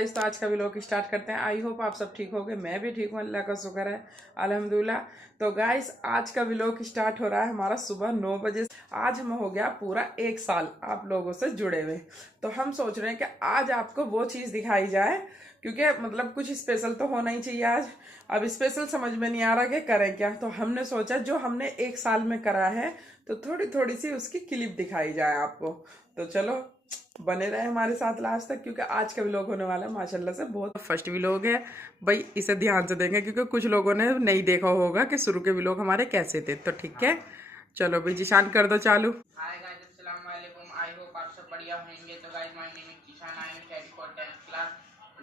Guys, तो आज का व्लॉग स्टार्ट करते हैं। आई होप आप सब ठीक होगे। मैं भी ठीक हूँ, अल्लाह का शुक्र है, अल्हम्दुलिल्लाह। तो गाइस, आज का व्लॉग स्टार्ट हो रहा है हमारा सुबह 9 बजे। आज हम हो गया पूरा 1 साल आप लोगों से जुड़े हुए। तो हम सोच रहे हैं कि आज आपको वो चीज़ दिखाई जाए, क्योंकि मतलब कुछ स्पेशल तो होना ही चाहिए आज। अब स्पेशल समझ में नहीं आ रहा कि करें क्या, तो हमने सोचा जो हमने 1 साल में करा है तो थोड़ी थोड़ी सी उसकी क्लिप दिखाई जाए आपको। तो चलो बने रहे हमारे साथ लास्ट तक, क्योंकि आज का व्लॉग होने वाला है माशाल्लाह से बहुत फर्स्ट व्लॉग है भाई। इसे ध्यान से देंगे क्योंकि कुछ लोगों ने नहीं देखा होगा कि शुरू के व्लॉग हमारे कैसे थे। तो ठीक है, चलो भाई जीशान कर दो चालू। हाय गाइस, अस्सलाम वालेकुम। आई होप आप सब बढ़िया होंगे। तो guys, my name is Zeeshan, I am study for 10th class.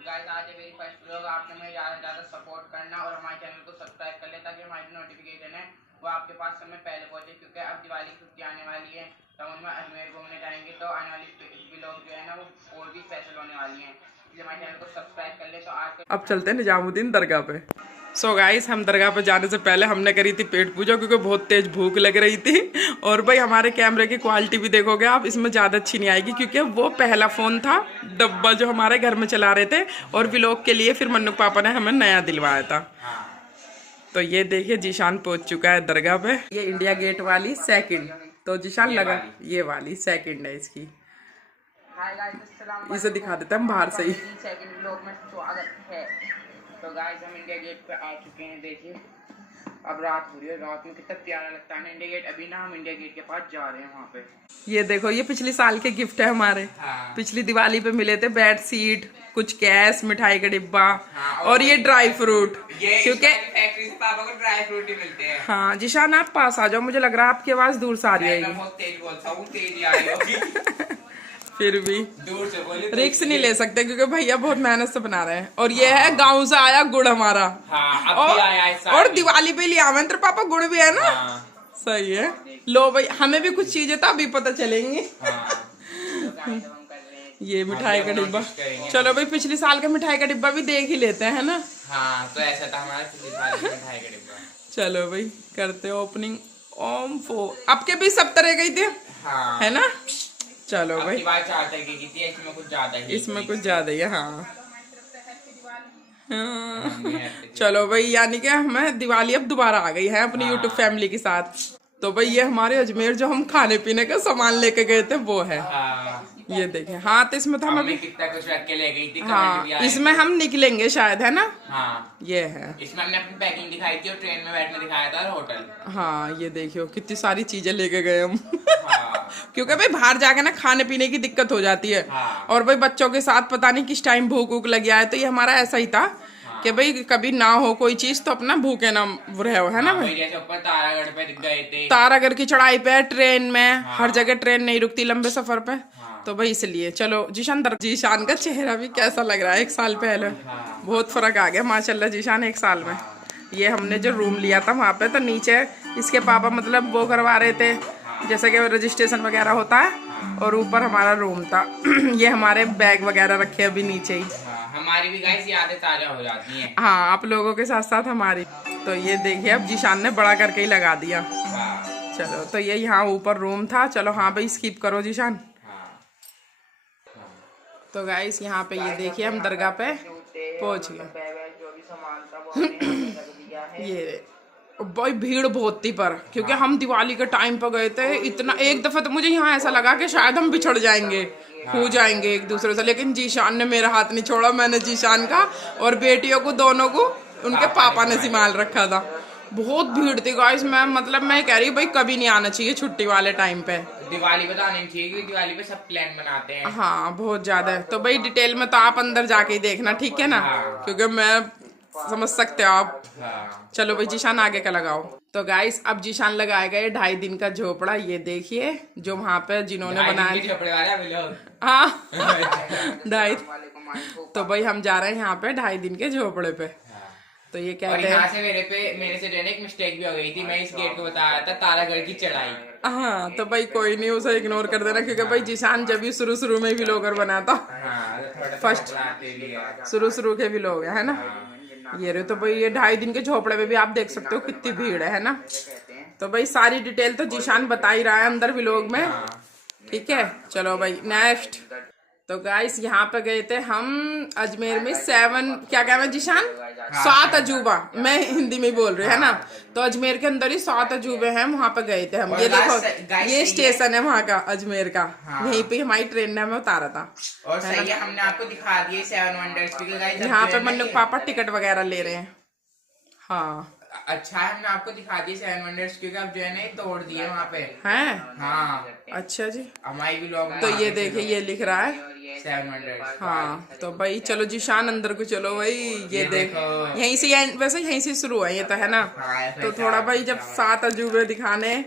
Guys, आज है मेरी फर्स्ट व्लॉग। आपने मुझे ज़्यादा सपोर्ट करना और हमारे चैनल को सब्सक्राइब कर ले ताकि हमारी नोटिफिकेशन है वो आपके पास समय पहले पहुंचे, क्योंकि अब दिवाली की छुट्टी आने वाली है तो हम अजमेर घूमने जाएंगे। तो आने वाली व्लॉग जो है ना वो और भी स्पेशल होने वाली है, इसलिए हमारे चैनल को सब्सक्राइब कर ले। तो आज अब चलते हैं निजामुद्दीन दरगाह पे। सो गाइस, हम दरगाह पे जाने से पहले हमने करी थी पेट पूजा, क्योंकि बहुत तेज भूख लग रही थी। और भाई हमारे कैमरे की क्वालिटी भी देखोगे आप, इसमें ज़्यादा अच्छी नहीं आएगी क्योंकि वो पहला फ़ोन था डब्बा जो हमारे घर में चला रहे थे, और व्लॉग के लिए फिर मन्नू पापा ने हमें नया दिलवाया था। तो ये देखिए जीशान पहुंच चुका है दरगाह पे। ये इंडिया गेट वाली सेकंड, तो जीशान लगा ये वाली सेकंड है इसकी। हाय गाइस, अस्सलाम वालेकुम। इसे दिखा देते हैं हम बाहर से ही। सेकंड व्लॉग में स्वागत है। तो गाइस, हम इंडिया गेट पे आ चुके हैं। देखिए अब रात हो रही है, रात में कितना प्यारा लगता है ना इंडिया गेट। अभी ना हम इंडिया गेट के पास जा रहे हैं वहाँ पे। ये देखो, ये पिछले साल के गिफ्ट है हमारे। पिछली दिवाली पे मिले थे बेड शीट, कुछ कैश, मिठाई का डिब्बा, और ये ड्राई फ्रूट, क्योंकि फैक्ट्री से पापा को ड्राई फ्रूट ही मिलते हैं। हाँ जीशान आप पास आ जाओ, मुझे लग रहा है आपकी आवाज दूर से आ रही है। मैं बहुत तेज बोलता हूँ, तेज ही आ रही होगी। फिर भी दूर से बोले रिक्स नहीं ले सकते क्योंकि भैया बहुत मेहनत से बना रहे हैं। और ये है गांव से आया गुड़ हमारा। हाँ, अब भी आया है और दिवाली पे लिया हमें तेरे पापा गुड़ भी है ना। हाँ। सही है, लो भाई हमें भी कुछ चीजें तो अभी पता चलेंगी। ये मिठाई का डिब्बा, चलो भाई पिछले साल का मिठाई का डिब्बा भी देख ही लेते हैं, है ना। हाँ, तो ऐसा था हमारा पिछले साल का मिठाई का डिब्बा। चलो भाई करते ओपनिंग। ओम फो आपके भी सब तरह गई थी, हाँ। है ना। चलो भाई, इसमें कुछ ज्यादा ही, इसमें कुछ ज्यादा ही है। हाँ चलो भाई, यानी कि हमें दिवाली अब दोबारा आ गई है अपनी यूट्यूब फैमिली के साथ। तो भाई ये हमारे अजमेर जो हम खाने पीने का सामान लेके गए थे वो है। ये देखें। हाँ तो इसमें तो हम अभी कितना कुछ रख के ले गई थी। हाँ इसमें हम निकलेंगे शायद, है ना। हाँ ये है। इसमें हमने अपनी पैकिंग दिखाई थी और ट्रेन में बैठने दिखाया था होटल। हाँ ये देखियो कितनी सारी चीजें लेके गए हम। हाँ। क्योंकि भाई बाहर जाके ना खाने पीने की दिक्कत हो जाती है। हाँ। और भाई बच्चों के साथ पता नहीं किस टाइम भूख वूख लग जाए, तो ये हमारा ऐसा ही था कि भाई कभी ना हो कोई चीज तो अपना भूखे ना रहो, है ना भाई। जैसे ऊपर तारागढ़ पे गए थे, तारागढ़ की चढ़ाई पे ट्रेन में, हर जगह ट्रेन नहीं रुकती लंबे सफर पे। तो भाई इसलिए चलो जीशान का चेहरा भी कैसा लग रहा है 1 साल पहले। बहुत फर्क आ गया माशाल्लाह जीशान 1 साल में। ये हमने जो रूम लिया था वहाँ पे, तो नीचे इसके पापा मतलब वो करवा रहे थे जैसे कि रजिस्ट्रेशन वगैरह होता है, और ऊपर हमारा रूम था। ये हमारे बैग वगैरह रखे अभी नीचे ही। हमारी भी गाइस यादें ताजा हो जाती हैं। हाँ आप लोगों के साथ साथ हमारी। तो ये देखिए अब जीशान ने बड़ा करके ही लगा दिया। चलो तो ये यहाँ ऊपर रूम था। चलो हाँ भाई स्किप करो जीशान। तो गाइस यहाँ पे ये देखिए हम दरगाह पे पहुँच गए। ये भाई भीड़ बहुत थी पर, क्योंकि हम दिवाली के टाइम पर गए थे। इतना एक दफा तो मुझे यहाँ ऐसा लगा कि शायद हम बिछड़ जाएंगे, हो जाएंगे एक दूसरे से, लेकिन जीशान ने मेरा हाथ नहीं छोड़ा। मैंने जीशान का और बेटियों को दोनों को उनके पापा ने संभाल रखा था। बहुत भीड़ थी गाइस। मैं कह रही भाई कभी नहीं आना चाहिए छुट्टी वाले टाइम पे। दिवाली पे तो आने चाहिए क्योंकि दिवाली पे सब प्लान बनाते हैं। हाँ बहुत ज्यादा है। तो भाई डिटेल में तो आप अंदर जाके ही देखना, ठीक है ना, क्योंकि मैं समझ सकते हो आप। चलो भाई जीशान आगे का लगाओ। तो गाइस अब जीशान लगाएगा ये 2.5 दिन का झोपड़ा। ये देखिए जो वहाँ पे जिन्होंने बनाया। हाँ 2.5। तो भाई हम जा रहे हैं यहाँ पे 2.5 दिन के झोपड़े पे। तो ये कहते हैं, यहाँ से मेरे से एक मिस्टेक भी हो गई थी। मैं इस गेट को बताया था तारागढ़ की चढ़ाई। हाँ तो भाई कोई नहीं, उसे इग्नोर कर देना, क्योंकि भाई जीशान जब भी शुरू में भी व्लॉगर बना था। फर्स्ट शुरू के व्लॉग है ना। ये रहे। तो भाई ये 2.5 दिन के झोपड़े में भी आप देख सकते हो कितनी भीड़ है ना। तो भाई सारी डिटेल तो जीशान बता ही रहा है अंदर व्लॉग में, ठीक है। चलो भाई नेक्स्ट। तो गाइस यहाँ पे गए थे हम अजमेर में 7 क्या क्या है जीशान 7 अजूबा, मैं हिंदी में बोल रही हूँ है ना। तो अजमेर के अंदर ही 7 अजूबे हैं, वहां पे गए थे हम। ये देखो ये स्टेशन है वहाँ का अजमेर का, यहीं पे हमारी ट्रेन ने हमें उतारा था। और सही है, हमने आपको दिखा दिए 7 वंडर्स। यहाँ पे मन्नू पापा टिकट वगैरह ले रहे हैं। हाँ अच्छा है, हमने आपको दिखा दिए 7 वंडर्स क्योंकि आप जो है ना तोड़ दिए वहाँ पे हैं। हाँ अच्छा जी, हमारी भी लोग तो ये देखिए ये लिख रहा है 7 वंडर्स। हाँ तो भाई चलो जीशान अंदर को चलो भाई। ये देखो यहीं से वैसे यहीं से शुरू है ये तो है ना। तो थोड़ा भाई जब 7 अजूबे दिखाने,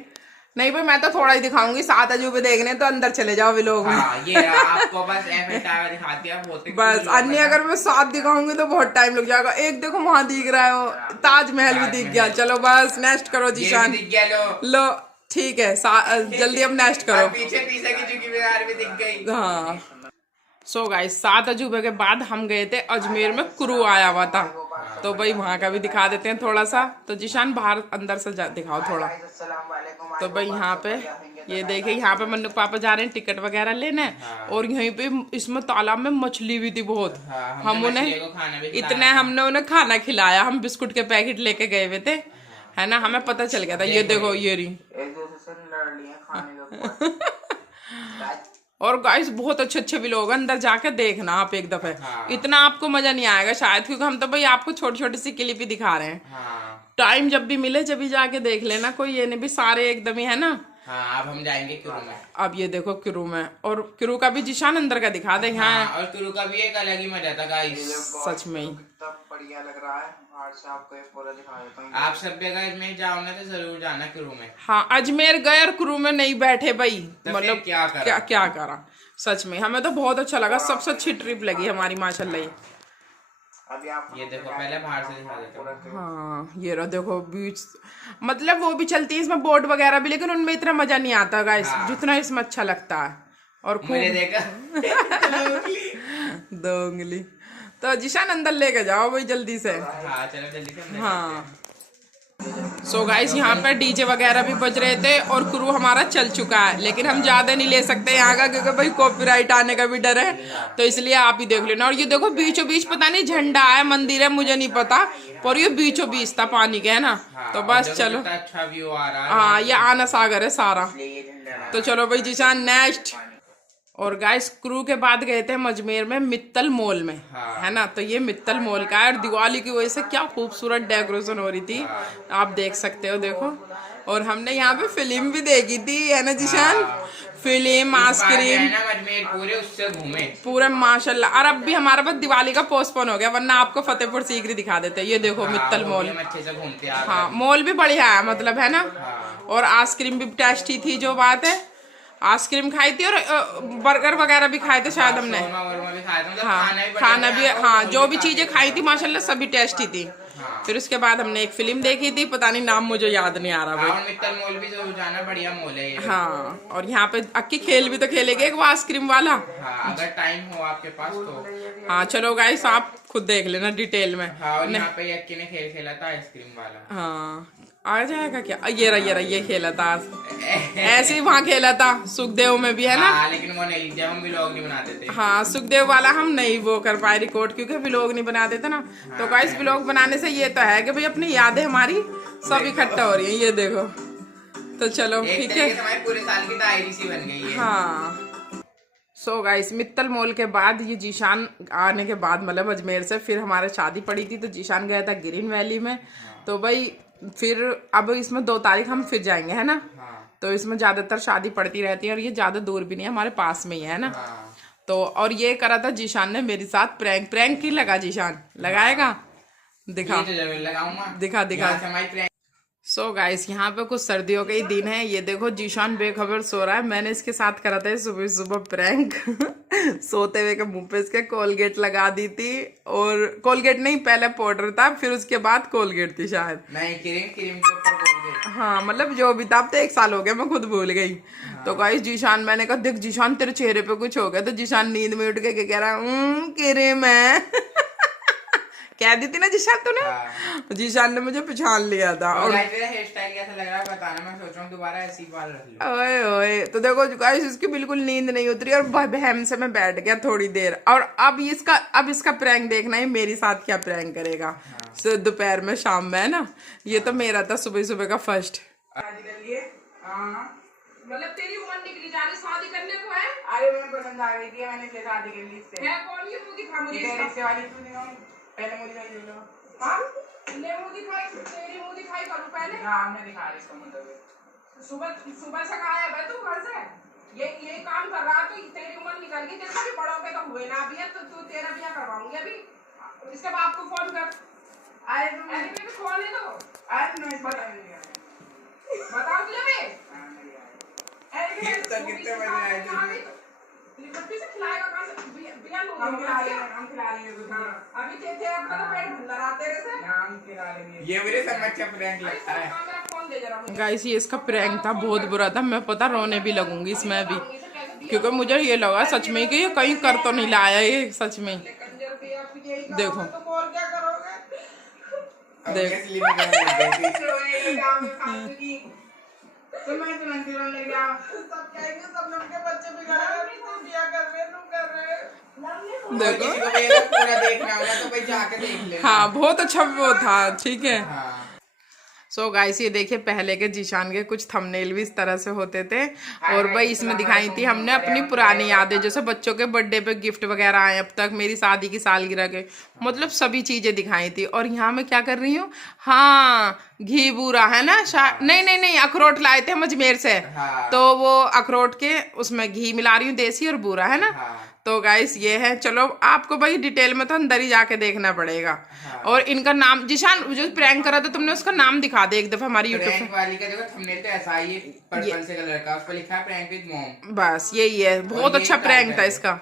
नहीं भाई मैं तो थोड़ा ही दिखाऊंगी, 7 अजूबे देखने तो अंदर चले जाओ भी लोग। ये आपको बस एफएल टावर दिखा दिया बस, अन्य अगर मैं 7 दिखाऊंगी तो बहुत टाइम लग जाएगा। एक देखो वहां दिख रहा है वो ताजमहल भी दिख गया। चलो बस नेक्स्ट करो जीशान। दिख गया लो ठीक है, जल्दी अब नेक्स्ट करो। पीछे पीछे की चुकी मीनार भी दिख गई। हाँ सो गाइस 7 अजूबे के बाद हम गए थे अजमेर में, कुरू आया हुआ था। तो भाई वहां का भी दिखा देते हैं थोड़ा सा। तो जीशान बाहर अंदर से दिखाओ थोड़ा। तो भाई यहाँ पे ये देखिए, यहाँ पे मन्नू पापा जा रहे हैं टिकट वगैरह लेने। और यहीं पे इसमें तालाब में मछली भी थी बहुत। हम उन्हें इतने हमने उन्हें खाना खिलाया, हम बिस्कुट के पैकेट लेके गए हुए थे है ना, हमें पता चल गया था। ये देखो ये रही और गाइस बहुत अच्छे अच्छे भी लोग अंदर जाके देखना आप एक दफे। इतना आपको मजा नहीं आएगा शायद, क्योंकि हम तो भाई आपको छोटी छोटी सी क्लिप ही दिखा रहे हैं। टाइम जब भी मिले जब भी जाके देख लेना, कोई ये नहीं भी सारे एकदम ही है ना। अब हम जाएंगे किरू में। अब ये देखो किरू में, और किरू का भी जीशान अंदर का दिखा दे। और किरू का भी एक अलग ही मजा था गाइस, सच में ही बढ़िया लग रहा है। बाहर से आपको एक पूरा दिखा देता हूं। आप सब भी अगर अजमेर जाओ ना तो जरूर जाना किरू में। हाँ अजमेर गए और किरू में नहीं बैठे भाई, तो मतलब क्या करा। सच में हमें तो बहुत अच्छा लगा, सबसे अच्छी ट्रिप लगी हमारी माशाल्लाह। अभी आप ये देखो, पहले बाहर से दिखा देता हूं। हाँ ये रहा देखो बीच, मतलब वो भी चलती है इसमें बोट वगैरह भी, लेकिन उनमें इतना मजा नहीं आता गाइस जितना इसमें अच्छा लगता है। और खूब देखा 2 उंगली। तो जीशान अंदर लेके जाओ भाई जल्दी से। हाँ चलो जल्दी से। हाँ सो गाइस यहाँ पे डीजे वगैरह भी बज रहे थे और क्रू हमारा चल चुका है, लेकिन हम ज्यादा नहीं ले सकते यहाँ का, क्योंकि भाई कॉपीराइट आने का भी डर है। तो इसलिए आप ही देख लेना। और ये देखो बीचों बीच पता नहीं झंडा है मंदिर है मुझे नहीं पता, पर ये बीचों बीच था पानी के है ना। तो बस चलो, अच्छा व्यू आ रहा है। हाँ ये आना सागर है सारा। तो चलो भाई जीशान नेक्स्ट। और गाइस क्रू के बाद गए थे हम अजमेर में मित्तल मॉल में है ना। तो ये मित्तल मॉल का है और दिवाली की वजह से क्या खूबसूरत डेकोरेशन हो रही थी, आप देख सकते हो देखो। और हमने यहाँ पे फिल्म भी देखी थी है ना जीशान, फिल्म आइसक्रीम पूरे उससे घूमे पूरे माशाल्लाह। और अब भी हमारा बस दिवाली का पोस्टपोन हो गया, वरना आपको फतेहपुर सीकरी दिखा देते। ये देखो मित्तल मॉल, अच्छे से घूमते। हाँ मॉल भी बढ़िया है मतलब है ना। और आइसक्रीम भी टेस्टी थी, जो बात है आइसक्रीम खाई थी और बर्गर वगैरह भी खाए थे शायद हमने। हाँ खाना भी हाँ जो भी चीजें खाई थी माशाल्लाह सभी टेस्टी थी। फिर उसके बाद हमने एक फिल्म देखी थी, पता नहीं नाम मुझे याद नहीं आ रहा भाई। मित्तल मॉल भी जो जाना बढ़िया मॉल है ये। हाँ और यहाँ पे अक्की खेल भी तो खेलेंगे एक वो आइसक्रीम वाला। हाँ, अगर टाइम हो आपके पास तो। हाँ चलो गाइस आप खुद देख लेना डिटेल में। हाँ, और यहाँ पे अक्की ने खेल खेला था आइसक्रीम वाला। हाँ आ जाएगा क्या, ये खेला था ऐसे ही वहाँ खेला था सुखदेव में भी है ना। लेकिन वो नहीं, जब हम व्लॉग नहीं बनाते थे। हाँ सुखदेव वाला हम नहीं वो कर पाए रिकॉर्ड, क्योंकि व्लॉग नहीं बनाते थे ना। तो गाइस व्लॉग बनाने से ये तो है कि भाई अपनी यादें हमारी सब इकट्ठा हो रही है। ये देखो तो चलो ठीक है, पूरे साल की डायरी सी बन गई है। हाँ सो गाइस मित्तल मॉल के बाद ये जीशान आने के बाद मतलब अजमेर से फिर हमारे शादी पड़ी थी, तो जीशान गया था ग्रीन वैली में। तो भाई फिर अब इसमें 2 तारीख हम फिर जाएंगे है ना। तो इसमें ज्यादातर शादी पड़ती रहती है और ये ज्यादा दूर भी नहीं है, हमारे पास में ही है ना। तो और ये करा था जीशान ने मेरे साथ प्रैंक की लगा जीशान लगाएगा, दिखा दिखा दिखा। सो गाइस यहाँ पे कुछ सर्दियों के ही दिन है। ये देखो जीशान बेखबर सो रहा है, मैंने इसके साथ करा था सुबह सुबह प्रैंक सोते हुए के मुंह पे इसके कोलगेट लगा दी थी। और कोलगेट नहीं, पहले पाउडर था फिर उसके बाद कोलगेट थी शायद। नहीं क्रीम के ऊपर कोलगेट। हाँ मतलब जो भी था, अब तो 1 साल हो गया मैं खुद भूल गई। तो गाइस जीशान मैंने कहा देख जीशान तेरे चेहरे पे कुछ हो गया। तो जीशान नींद में उठ के कह रहा क्रीम है कह दी थी ना जिशान तूने। हाँ। जिशान ने मुझे पहचान लिया था। और तेरा हेयर स्टाइल कैसा लग रहा है बताना, मैं सोच रहा हूँ दोबारा ऐसी बाल रख लूं। ओए ओए, तो देखो गाइस इसकी बिल्कुल नींद नहीं उतरी और बहम से मैं बैठ गया थोड़ी देर। और अब इसका प्रैंक देखना है, मेरे साथ क्या प्रैंक करेगा। हाँ। दोपहर में शाम में है ना, ये तो मेरा था सुबह सुबह का फर्स्ट। मतलब तेरी उम्र निकली जा रही शादी करने को है। अरे मैं पसंद आ गई थी, मैंने इसलिए शादी कर ली इससे। है कौन ये मुंह दिखा मुझे इसका? रिश्ते वाली तू नहीं हो, पहले मुझे नहीं ले लो। हाँ ले मुंह दिखाई, तेरी मुंह दिखाई करूं पहले। हाँ मैं दिखा रही इसका मतलब। सुबह से कहा है तू घर से ये काम कर रहा, तो तेरी उम्र निकल गई, तेरे भी बड़ों के तो हुए ना अभी है, तो तू तेरा ब्याह करवाऊंगी अभी। इसके बाप को फोन कर। अरे तुम मेरे भी फोन है तो अरे मैं बताओ तुझे भी। कितने बजे आए थे? लिपट्टी से खिलाएगा कहाँ से? बिया लोग हम खिला रही हैं कुछ। अभी थे आपका तो पेट भंडा रहा तेरे से। हम खिला रही हैं। ये मेरे समझ का प्रैंक लगता है। गाइस ये इसका प्रैंक था, बहुत बुरा था। मैं पता रोने भी लगूंगी इसमें अभी, क्योंकि मुझे ये लगा सच में कि ये कहीं कर तो नहीं लाया ये सच में। देखो तो मैं तुरंत रोने लग गया। सब कहेंगे सब लोग के बच्चे बिगड़ रहे, तुम बिया कर रहे, तुम कर रहे। देखो किसी को भी अगर पूरा देखना होगा तो भाई जाके देख लेना। हाँ बहुत अच्छा वो था, ठीक है। हाँ। सो गाइस ये देखिए पहले के जीशान के कुछ थंबनेल भी इस तरह से होते थे। और भाई इसमें दिखाई थी हमने अपनी पुरानी यादें, जैसे बच्चों के बर्थडे पे गिफ्ट वगैरह आए अब तक, मेरी शादी की सालगिरह के, मतलब सभी चीजें दिखाई थी। और यहाँ मैं क्या कर रही हूँ, हाँ घी बूरा है ना, नहीं अखरोट लाए थे हम अजमेर से। हाँ। तो वो अखरोट के उसमें घी मिला रही हूँ, देसी और बूरा है ना। हाँ। तो गाइस ये है, चलो आपको भाई डिटेल में तो अंदर ही जाके देखना पड़ेगा। हाँ। और इनका नाम जिशान जो प्रैंक करा था तुमने, उसका नाम दिखा दे एक दफा हमारी यूट्यूब प्रैंक वाली का देखो थंबनेल तो ऐसा ही है, पर्पल से कलर का, उस पर लिखा है प्रैंक विद मॉम। बस यही है, बहुत अच्छा प्रैंक था इसका।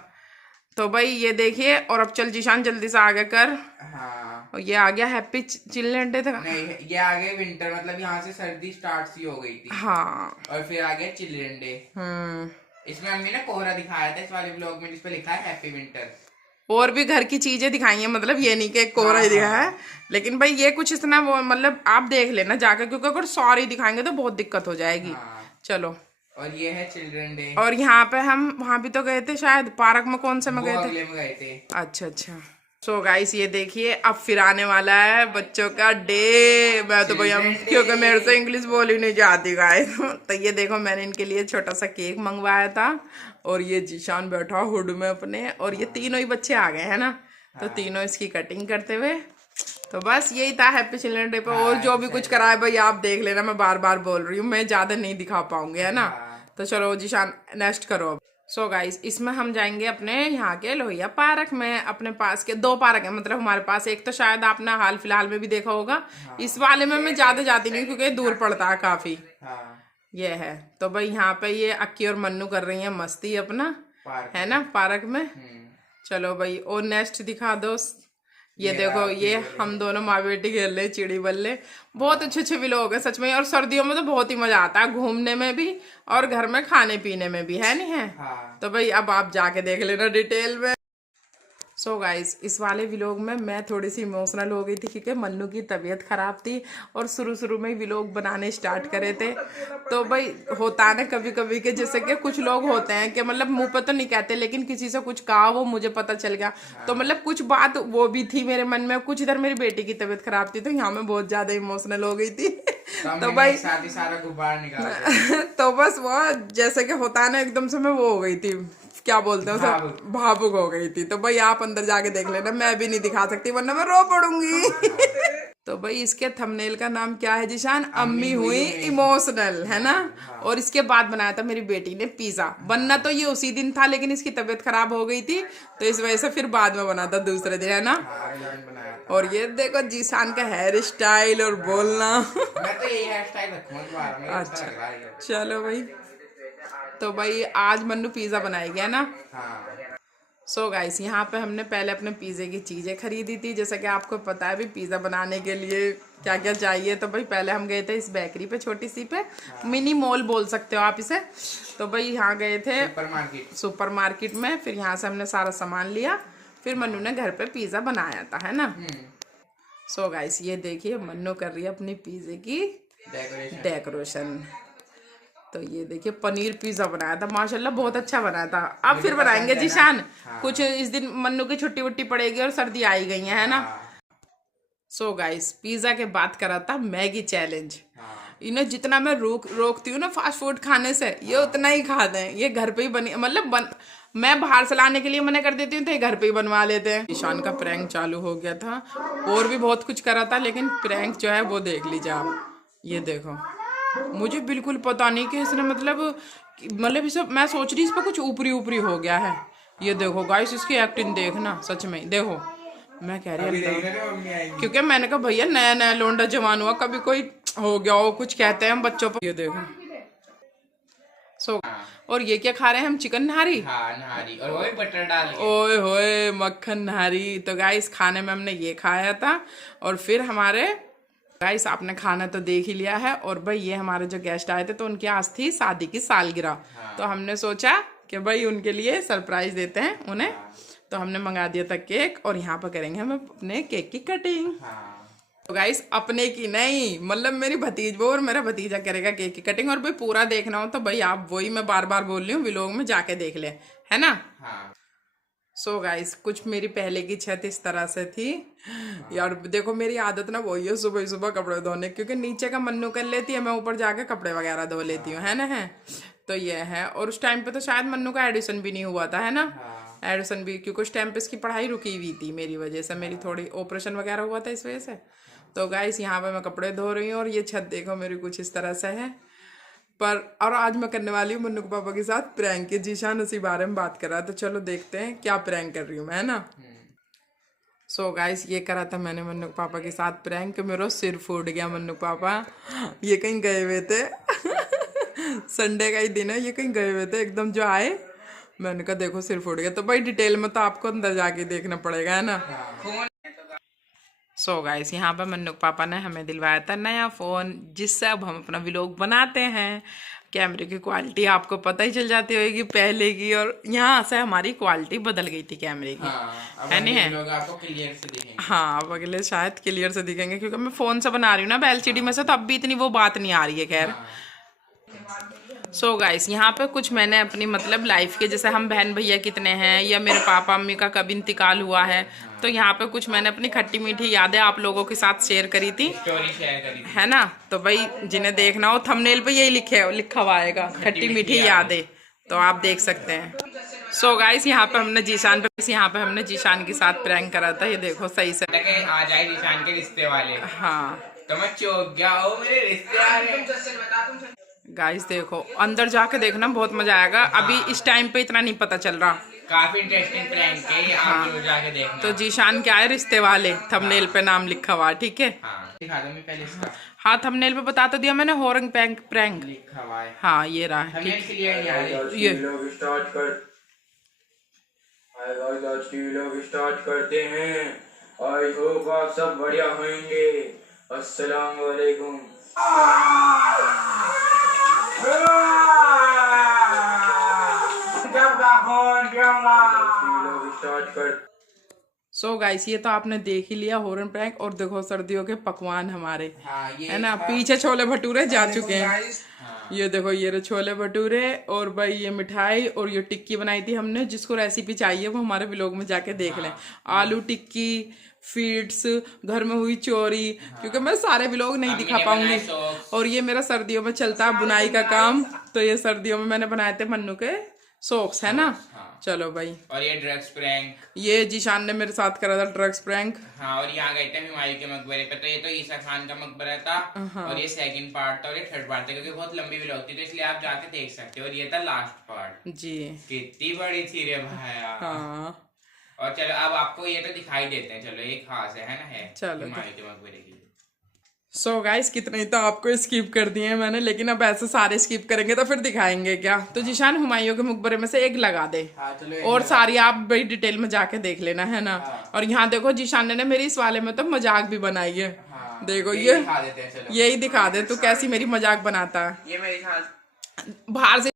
तो भाई ये देखिए, और अब चल जिशान जल्दी से आगे कर। हाँ। और ये आ गया हैप्पी चिल्ड्रन डे था। नहीं ये आगे विंटर, मतलब यहाँ से सर्दी स्टार्ट सी हो गई थी। हाँ। और फिर आ गया चिल्ड्रन डे। इसमें हमने ना कोहरा दिखाया था इस वाले ब्लॉग में, जिसपे लिखा है हैप्पी विंटर। और भी घर की चीजें दिखाई हैं, मतलब ये नहीं कि कोहरा ही दिखाया है। लेकिन भाई ये कुछ इतना वो, मतलब आप देख लेना जाकर, क्योंकि अगर सॉरी दिखाएंगे तो बहुत दिक्कत हो जाएगी। चलो। और ये है चिल्ड्रन डे। और यहाँ पे हम वहां भी तो गए थे शायद, पार्क में कौन से में गए थे? अच्छा। सो गाइस ये देखिए अब फिर आने वाला है बच्चों का डे। मैं तो भैया क्योंकि मेरे से इंग्लिश बोली नहीं जाती गाइस। तो ये देखो मैंने इनके लिए छोटा सा केक मंगवाया था। और ये जीशान बैठा हुड में अपने, और ये तीनों ही बच्चे आ गए हैं ना, तो तीनों इसकी कटिंग करते हुए। तो बस यही था हैप्पी चिल्ड्रन डे पे। और जो भी कुछ करा है भाई आप देख लेना, मैं बार बार बोल रही हूँ, मैं ज्यादा नहीं दिखा पाऊंगी है ना। तो चलो जीशान नेक्स्ट करो अब। सो गाइस इसमें हम जाएंगे अपने यहाँ के लोहिया पार्क में। अपने पास के 2 पार्क है, मतलब हमारे पास एक तो शायद आपने हाल फिलहाल में भी देखा होगा। इस वाले में मैं ज्यादा जाती नहीं क्योंकि दूर पड़ता है काफी। ये है तो भाई यहाँ पे ये अक्की और मन्नू कर रही है मस्ती अपना, है ना पार्क में। चलो भाई और नेक्स्ट दिखा दो। ये देखो ये हम दोनों माँ बेटी खेल रहे चिड़ी बल्ले। बहुत अच्छे भी लोग हैं सच में। और सर्दियों में तो बहुत ही मजा आता है घूमने में भी और घर में खाने पीने में भी, है नहीं है। तो भाई अब आप जाके देख लेना डिटेल में। सो गाइस इस वाले व्लॉग में मैं थोड़ी सी इमोशनल हो गई थी क्योंकि मन्नू की तबीयत खराब थी और शुरू में ही व्लॉग बनाने स्टार्ट करे थे। तो भाई होता है ना कभी कभी के, जैसे कि कुछ लोग होते हैं कि मतलब मुंह पर तो नहीं कहते लेकिन किसी से कुछ कहा वो मुझे पता चल गया। तो मतलब कुछ बात वो भी थी मेरे मन में, कुछ इधर मेरी बेटी की तबीयत खराब थी तो यहाँ में बहुत ज्यादा इमोशनल हो गई थी। तो भाई सारा गुब्बारा निकाल तो बस वो जैसे कि होता है ना एकदम से मैं वो हो गई थी, क्या बोलते हैं सब भावुक हो गई थी। तो भाई आप अंदर जाके देख लेना, मैं भी नहीं दिखा सकती वरना मैं रो पड़ूंगी। तो भाई इसके थंबनेल का नाम क्या है जिशान? अम्मी हुई इमोशनल, है ना। और इसके बाद बनाया था मेरी बेटी ने पिज्जा। बनना तो ये उसी दिन था लेकिन इसकी तबीयत खराब हो गई थी तो इस वजह से फिर बाद में बना था दूसरे दिन, है ना। और ये देखो जिशान का हेयर स्टाइल और बोलना। मैं तो यही हेयर स्टाइल रखूंगा। अच्छा चलो भाई। तो भाई आज मन्नू पिज्जा बनाएगी है ना। सो गाइस यहाँ पे हमने पहले अपने पिज़्ज़े की चीज़ें खरीदी थी। जैसा कि आपको पता है भी पिज़्ज़ा बनाने के लिए क्या क्या चाहिए। तो भाई पहले हम गए थे इस बेकरी पे, छोटी सी पे, मिनी मॉल बोल सकते हो आप इसे। तो भाई यहाँ गए थे सुपर मार्केट में। फिर यहाँ से हमने सारा सामान लिया, फिर मन्नू ने घर पे पिज़्ज़ा बनाया था, है ना। सो गाइस ये देखिए मन्नू कर रही है अपनी पिज्जे की डेकोरेशन। तो ये देखिए पनीर पिज्जा बनाया था, माशाल्लाह बहुत अच्छा बनाया था। अब फिर बनाएंगे जीशान। कुछ इस दिन मन्नू की छुट्टी वुट्टी पड़ेगी और सर्दी आई गई है ना। सो गाइस पिज्जा के बात करा था मैगी चैलेंज। इन्हें जितना मैं रोकती हूँ ना फास्ट फूड खाने से, ये उतना ही खाते हैं। ये घर पे ही बनी मतलब मैं बाहर से लाने के लिए मना कर देती हूँ तो ये घर पे ही बनवा लेते हैं। ईशान का प्रैंक चालू हो गया था, और भी बहुत कुछ करा था, लेकिन प्रैंक जो है वो देख लीजिए आप। ये देखो मुझे बिल्कुल पता नहीं कि इसने मतलब इसे मैं सोच रही इस पर कुछ ऊपरी ऊपरी हो गया है। ये देखो गाइस इसकी एक्टिंग देखना, सच में देखो। मैं कह रही हूँ क्योंकि मैंने कहा भैया नया नया लोंडा जवान हुआ, कभी कोई हो गया हो कुछ कहते हैं हम बच्चों पर। ये देखो और ये क्या खा रहे हैं हम, चिकन नहारी। हाँ नहारी, और वो भी बटर डाल के। ओए होए मक्खन नहारी। तो गाइस खाने में हमने ये खाया था। और फिर हमारे गाइस आपने खाना तो देख ही लिया है। और भाई ये हमारे जो गेस्ट आए थे तो उनकी आज थी शादी की सालगिरह। तो हमने सोचा कि भाई उनके लिए सरप्राइज देते हैं उन्हें। तो हमने मंगा दिया था केक, और यहाँ पर करेंगे हम अपने केक की कटिंग। तो गाइस अपने की नहीं, मतलब मेरी भतीज और मेरा भतीजा करेगा केक की कटिंग। और भाई पूरा देखना हो तो भाई आप वही मैं बार बार बोल रही हूँ, व्लॉग में जाके देख ले, है ना। सो गाइस कुछ मेरी पहले की छत इस तरह से थी यार। देखो मेरी आदत ना वही है सुबह सुबह कपड़े धोने, क्योंकि नीचे का मन्नू कर लेती है, मैं ऊपर जाके कपड़े वगैरह धो लेती हूँ, है ना। है तो ये है। और उस टाइम पे तो शायद मन्नू का एडिशन भी नहीं हुआ था, है ना। एडिशन भी क्योंकि उस टाइम पे इसकी पढ़ाई रुकी हुई थी मेरी वजह से, मेरी थोड़ी ऑपरेशन वगैरह हुआ था इस वजह से। तो गाइस यहाँ पे मैं कपड़े धो रही हूँ, और ये छत देखो मेरी कुछ इस तरह से है। पर और आज मैं करने वाली हूँ मन्नू के पापा के साथ प्रैंक के। जीशान उसी बारे में बात कर रहा है, तो चलो देखते हैं क्या प्रैंक कर रही हूँ मैं, है ना। सो गाइस ये करा था मैंने मन्नू के पापा के साथ प्रैंक। मेरा सिर फूट गया। मन्नू के पापा ये कहीं गए हुए थे संडे का ही दिन है, ये कहीं गए हुए थे, एकदम जो आए मैंने कहा देखो सिर फूट गया। तो भाई डिटेल में तो आपको अंदर जाके देखना पड़ेगा, है ना। सो गाइस यहाँ पर मन्नू के पापा ने हमें दिलवाया था नया फ़ोन, जिससे अब हम अपना व्लॉग बनाते हैं। कैमरे की क्वालिटी आपको पता ही चल जाती होगी पहले की, और यहाँ से हमारी क्वालिटी बदल गई थी कैमरे की, है नहीं है। आपको क्लियर से दिखेंगे। हाँ अब अगले शायद क्लियर से दिखेंगे, क्योंकि मैं फ़ोन से बना रही हूँ ना LCD में से, तो अब भी इतनी वो बात नहीं आ रही है। खैर सो गाइस यहाँ पे कुछ मैंने अपनी मतलब लाइफ के, जैसे हम बहन भैया कितने हैं, या मेरे पापा मम्मी का कब इंतकाल हुआ है, तो यहाँ पे कुछ मैंने अपनी खट्टी मीठी यादें आप लोगों के साथ शेयर करी थी, स्टोरी शेयर करी थी, है ना। तो भाई जिन्हें देखना हो थंबनेल पे यही लिखा हुआ आएगा, खट्टी मीठी यादें, तो आप देख सकते हैं। सो गाइस यहाँ पे हमने जीशान के साथ प्रैंक करा था। ये देखो सही से आ जाए जीशान के रिश्ते वाले। हाँ तो मैं चौंक गया, ओ मेरे रिश्ते आ रहे। गाइस देखो अंदर जाके देखना बहुत मजा आएगा। अभी इस टाइम पे इतना नहीं पता चल रहा। काफी इंटरेस्टिंग प्रैंक है, आप लोग जाके देखना। तो जीशान क्या है रिश्ते वाले, थंबनेल पे नाम लिखा हुआ, ठीक है। दिखा दो मैं पहले इसका। हाँ थंबनेल पे बता तो दिया मैंने, हॉरर प्रैंक लिखा हुआ है। हाँ ये रहा, ठीक क्लियर नहीं आ रही। ये लोग स्टार्ट करते हैं। आई होप आप सब बढ़िया होंगे। अस्सलाम वालेकुम। सो गाइस ये तो आपने देख ही लिया हॉरर प्रैंक। और देखो सर्दियों के पकवान हमारे, है ना। पीछे छोले भटूरे जा चुके हैं। ये देखो ये रहे छोले भटूरे, और भाई ये मिठाई, और ये टिक्की बनाई थी हमने। जिसको रेसिपी चाहिए वो हमारे व्लॉग में जाके देख लें। आलू टिक्की, फीड्स, घर में हुई चोरी, क्योंकि मैं सारे व्लॉग नहीं दिखा पाऊंगी। और ये मेरा सर्दियों में चलता है बुनाई का काम, तो ये सर्दियों में मैंने बनाए थे मन्नू के सॉक्स, है ना। चलो भाई। और ये ड्रग्स प्रैंक, ये जीशान ने मेरे साथ करा था ड्रग्स प्रैंक। हाँ और यहाँ गए थे हुमायूं के मकबरे पे। तो ये तो ईसा खान का मकबरा था, और ये सेकंड पार्ट था, और ये थर्ड पार्ट था, क्योंकि बहुत लंबी व्लॉग थी, तो इसलिए आप जाके देख सकते हो। और ये था लास्ट पार्ट जी। कितनी बड़ी थी रे भाया। हाँ और चलो अब आपको ये तो दिखाई देते हैं। चलो ये खास है ना, है चलो हुमायूं के मकबरे की। सो गाइस कितने ही तो आपको स्किप कर दिए हैं मैंने, लेकिन अब ऐसे सारे स्किप करेंगे तो फिर दिखाएंगे क्या। तो जीशान हुमायूं के मकबरे में से एक लगा दे। और सारी आप बड़ी डिटेल में जाके देख लेना, है ना। और यहाँ देखो जीशान ने मेरी इस वाले में तो मजाक भी बनाई है। देखो ये यही दिखा दे तू कैसी मेरी मजाक बनाता है। ये मेरे साथ बाहर से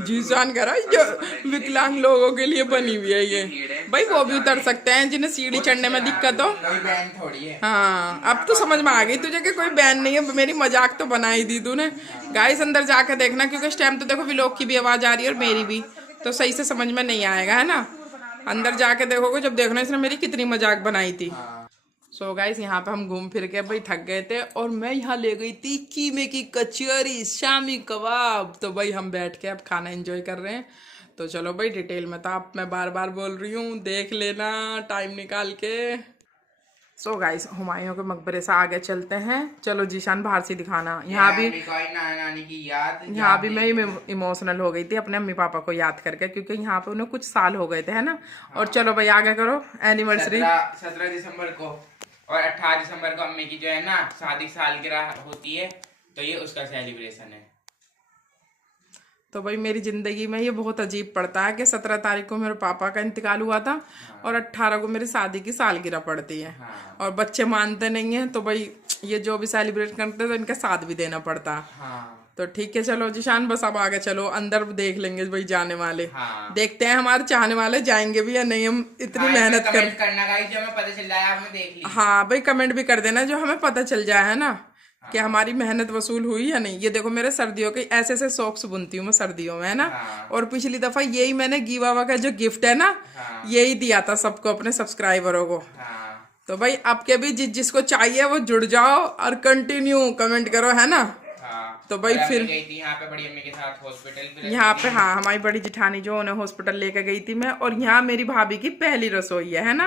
जीशान कह रहा है जो विकलांग लोगों के लिए बनी हुई है ये। भाई वो भी उतर सकते हैं जिन्हें सीढ़ी चढ़ने में दिक्कत हो। कोई बैन थोड़ी है। हाँ अब तो समझ में आ गई तुझे कि कोई बैन नहीं है। मेरी मजाक तो बना ही दी तूने। गाइस अंदर जाके देखना क्योंकि इस टाइम तो देखो व्लॉग की भी आवाज आ रही है और मेरी भी, तो सही से समझ में नहीं आएगा, है ना। अंदर जाके देखोगे जब देखना इसने मेरी कितनी मजाक बनाई थी। सो गाइस यहाँ पे हम घूम फिर के भाई थक गए थे और मैं यहाँ ले गई थी कीमे की कचौरी, शामी कबाब। तो भाई हम बैठ के अब खाना एंजॉय कर रहे हैं। तो चलो भाई डिटेल में तो आप मैं बार बार बोल रही हूँ, देख लेना टाइम निकाल के। सो गाइस हुमायूं के मकबरे से आगे चलते हैं। चलो जीशान बाहर से दिखाना। यहाँ भी नानी की याद, यहाँ भी मैं इमोशनल हो गई थी अपने अम्मी पापा को याद करके क्योंकि यहाँ पे उन्हें कुछ साल हो गए थे, है ना। और चलो भाई आगे करो एनिवर्सरी। 17 दिसंबर को और 18 दिसंबर को अम्मी की जो है ना शादी सालगिरह होती है, तो ये उसका सेलिब्रेशन है। तो भाई मेरी जिंदगी में ये बहुत अजीब पड़ता है कि 17 तारीख को मेरे पापा का इंतकाल हुआ था और 18 को मेरी शादी की सालगिरह पड़ती है। और बच्चे मानते नहीं है तो भाई ये जो भी सेलिब्रेट करते हैं तो इनका साथ भी देना पड़ता है। तो ठीक है चलो जीशान बस अब आगे चलो, अंदर देख लेंगे भाई जाने वाले। देखते हैं हमारे चाहने वाले जाएंगे भी या नहीं। हम इतनी मेहनत करना गाइस जो हमें पता चल जाए आपने देख ली। हाँ भाई कमेंट भी कर देना जो हमें पता चल जाए, है ना, कि हमारी मेहनत वसूल हुई या नहीं। ये देखो मेरे सर्दियों के ऐसे ऐसे सॉक्स बुनती हूँ मैं सर्दियों में, है ना। और पिछली दफा यही मैंने गिवा का जो गिफ्ट है ना यही दिया था सबको, अपने सब्सक्राइबरों को। तो भाई आपके भी जिसको चाहिए वो जुड़ जाओ और कंटिन्यू कमेंट करो, है ना। तो भाई फिर यहाँ पे बड़ी अम्मी के साथ हॉस्पिटल, यहाँ पे हाँ हमारी बड़ी जिठानी जो उन्हें हॉस्पिटल लेकर गई थी मैं, और यहाँ मेरी भाभी की पहली रसोई है ना।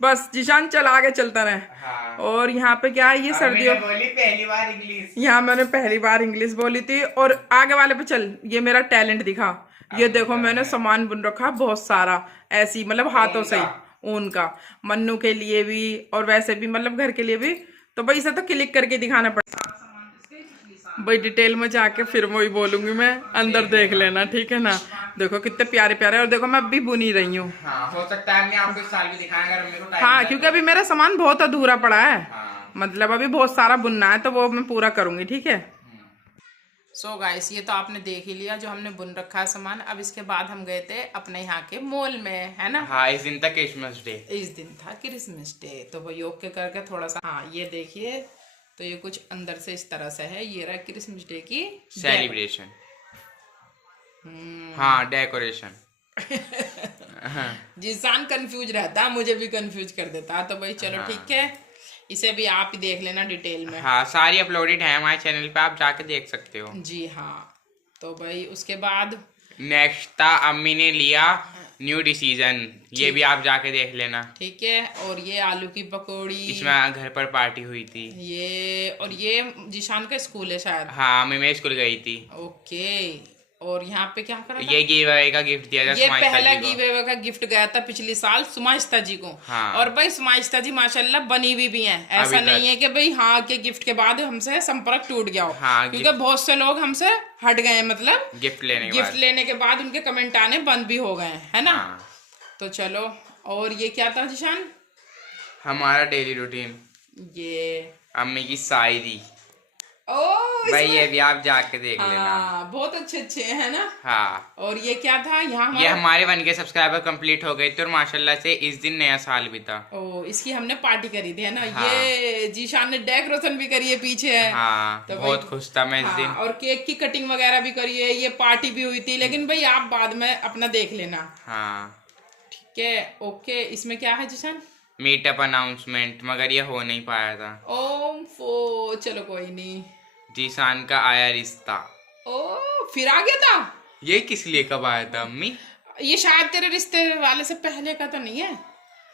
बस जीशान चल आगे चलता रहे। और यहाँ पे क्या है ये सर्दियों पहली बार इंग्लिश, यहाँ मैंने पहली बार इंग्लिश बोली थी। और आगे वाले पे चल, ये मेरा टैलेंट दिखा। ये देखो मैंने सामान बुन रखा बहुत सारा, ऐसी मतलब हाथों से ही ऊन का, मन्नू के लिए भी और वैसे भी मतलब घर के लिए भी। तो भाई इसे तो क्लिक करके दिखाना पड़ता भाई, डिटेल में जाके फिर वही बोलूंगी मैं। अंदर देख लेना ठीक है ना। देखो कितने प्यारे प्यारे, और देखो मैं अभी बुनी रही हूँ। हो सकता है मैं आपको इस साल भी दिखाएंगे अगर मेरे को टाइम हाँ क्योंकि अभी मेरा सामान बहुत अधूरा पड़ा है। मतलब अभी बहुत सारा बुनना है तो वो मैं पूरा करूंगी, ठीक है। सो गाइस ये तो आपने देख ही लिया जो हमने बुन रखा है सामान। अब इसके बाद हम गए थे अपने यहाँ के मॉल में, है ना। हाँ इस दिन था क्रिसमस डे, इस दिन था क्रिसमस डे। तो वो योग के करके थोड़ा सा हाँ ये देखिए, तो ये कुछ अंदर से इस तरह से है। ये रहा क्रिसमस डे की सेलिब्रेशन, हाँ डेकोरेशन। जीशान कंफ्यूज रहता, मुझे भी कंफ्यूज कर देता। तो भाई चलो ठीक है, इसे भी आप ही देख लेना डिटेल में। हाँ सारी अपलोडेड है हमारे चैनल पे, आप जाके देख सकते हो। जी हाँ। तो भाई उसके बाद नेक्स्ट था अम्मी ने लिया न्यू डिसीजन, ये भी आप जाके देख लेना, ठीक है। और ये आलू की पकौड़ी, इसमें घर पर पार्टी हुई थी ये। और ये जीशान का स्कूल है शायद। हाँ मैं स्कूल गई थी। ओके। और यहाँ पे क्या करा था? ये गिव अवे का गिफ्ट दिया था, ये पहला गिव अवे का गिफ्ट गया था पिछले साल सुमाइस्ता जी को। हाँ। और भाई सुमाइस्ता जी माशाल्लाह बनी हुई भी हैं। ऐसा नहीं है कि भाई हाँ के गिफ्ट के बाद हमसे संपर्क टूट गया हो। हाँ, क्योंकि बहुत से लोग हमसे हट गए, मतलब गिफ्ट लेने के बाद उनके कमेंट आने बंद भी हो गए, है ना। हाँ। तो चलो, और ये क्या था जिशान? हमारा डेली रूटीन, ये अम्मी की शायरी। ओ भाई ये भी आप जाके देख लेना। हाँ बहुत अच्छे अच्छे है ना। हाँ। और ये क्या था यहाँ? ये हमारे 1K सब्सक्राइबर कंप्लीट हो गए थे और माशाल्लाह से इस दिन नया साल भी था। ओ इसकी हमने पार्टी करी थी, है ना। हाँ। ये जीशान ने डेकोरेशन भी करी है पीछे है। हाँ तो बहुत खुश था मैं इस दिन। और केक की कटिंग वगैरह भी करी है, ये पार्टी भी हुई थी। लेकिन भाई आप बाद में अपना देख लेना। हाँ ठीक है ओके। इसमें क्या है जिशान? मीटअप अनाउंसमेंट, मगर ये हो नहीं पाया था। ओ चलो कोई नहीं। जीशान का आया रिश्ता। ओ फिर आ गया था ये किस लिए कब आया था अम्मी? ये शायद तेरे रिश्ते वाले से पहले का तो नहीं है।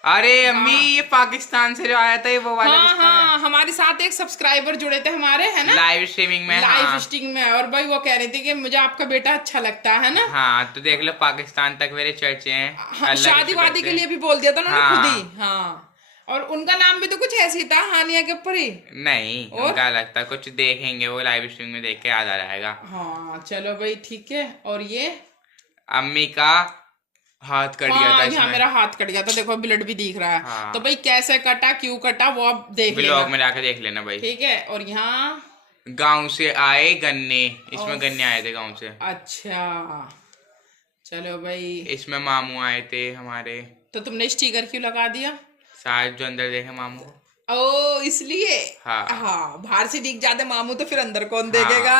अरे अम्मी ये पाकिस्तान से जो आया था ये वो वाला रिश्ता है। हाँ हमारे साथ एक सब्सक्राइबर जुड़े थे हमारे, है ना, लाइव स्ट्रीमिंग में। लाइव स्ट्रीमिंग में। और भाई वो कह रही थी कि मुझे आपका बेटा अच्छा लगता है ना। हाँ तो देख लो पाकिस्तान तक मेरे चर्चे हैं। हाँ, शादी वादी के लिए भी बोल दिया था उन्होंने खुद ही। हाँ और उनका नाम भी तो कुछ ऐसे ही था, हानिया के ऊपर ही। नहीं उनका लगता कुछ देखेंगे वो लाइव स्ट्रीम में, देख के याद आ जाएगा। हाँ चलो भाई ठीक है। और ये अम्मी का हाथ कट गया था इसमें। यहाँ मेरा हाथ कट गया था, देखो ब्लड भी दिख रहा है। तो भाई कैसे कटा, क्यों कटा, वो आप देख लेना, ब्लॉग में जाकर देख लेना भाई। ठीक है। और यहाँ गांव से आए गन्ने, इसमें और- गन्ने आए थे गांव से। अच्छा चलो भाई। इसमें मामू आए थे हमारे, तो तुमने स्टिकर क्यों लगा दिया? शायद जो अंदर देखे मामू को। ओ इसलिए। हाँ। हाँ बाहर से दिख जाते मामू तो फिर अंदर कौन हाँ। देखेगा।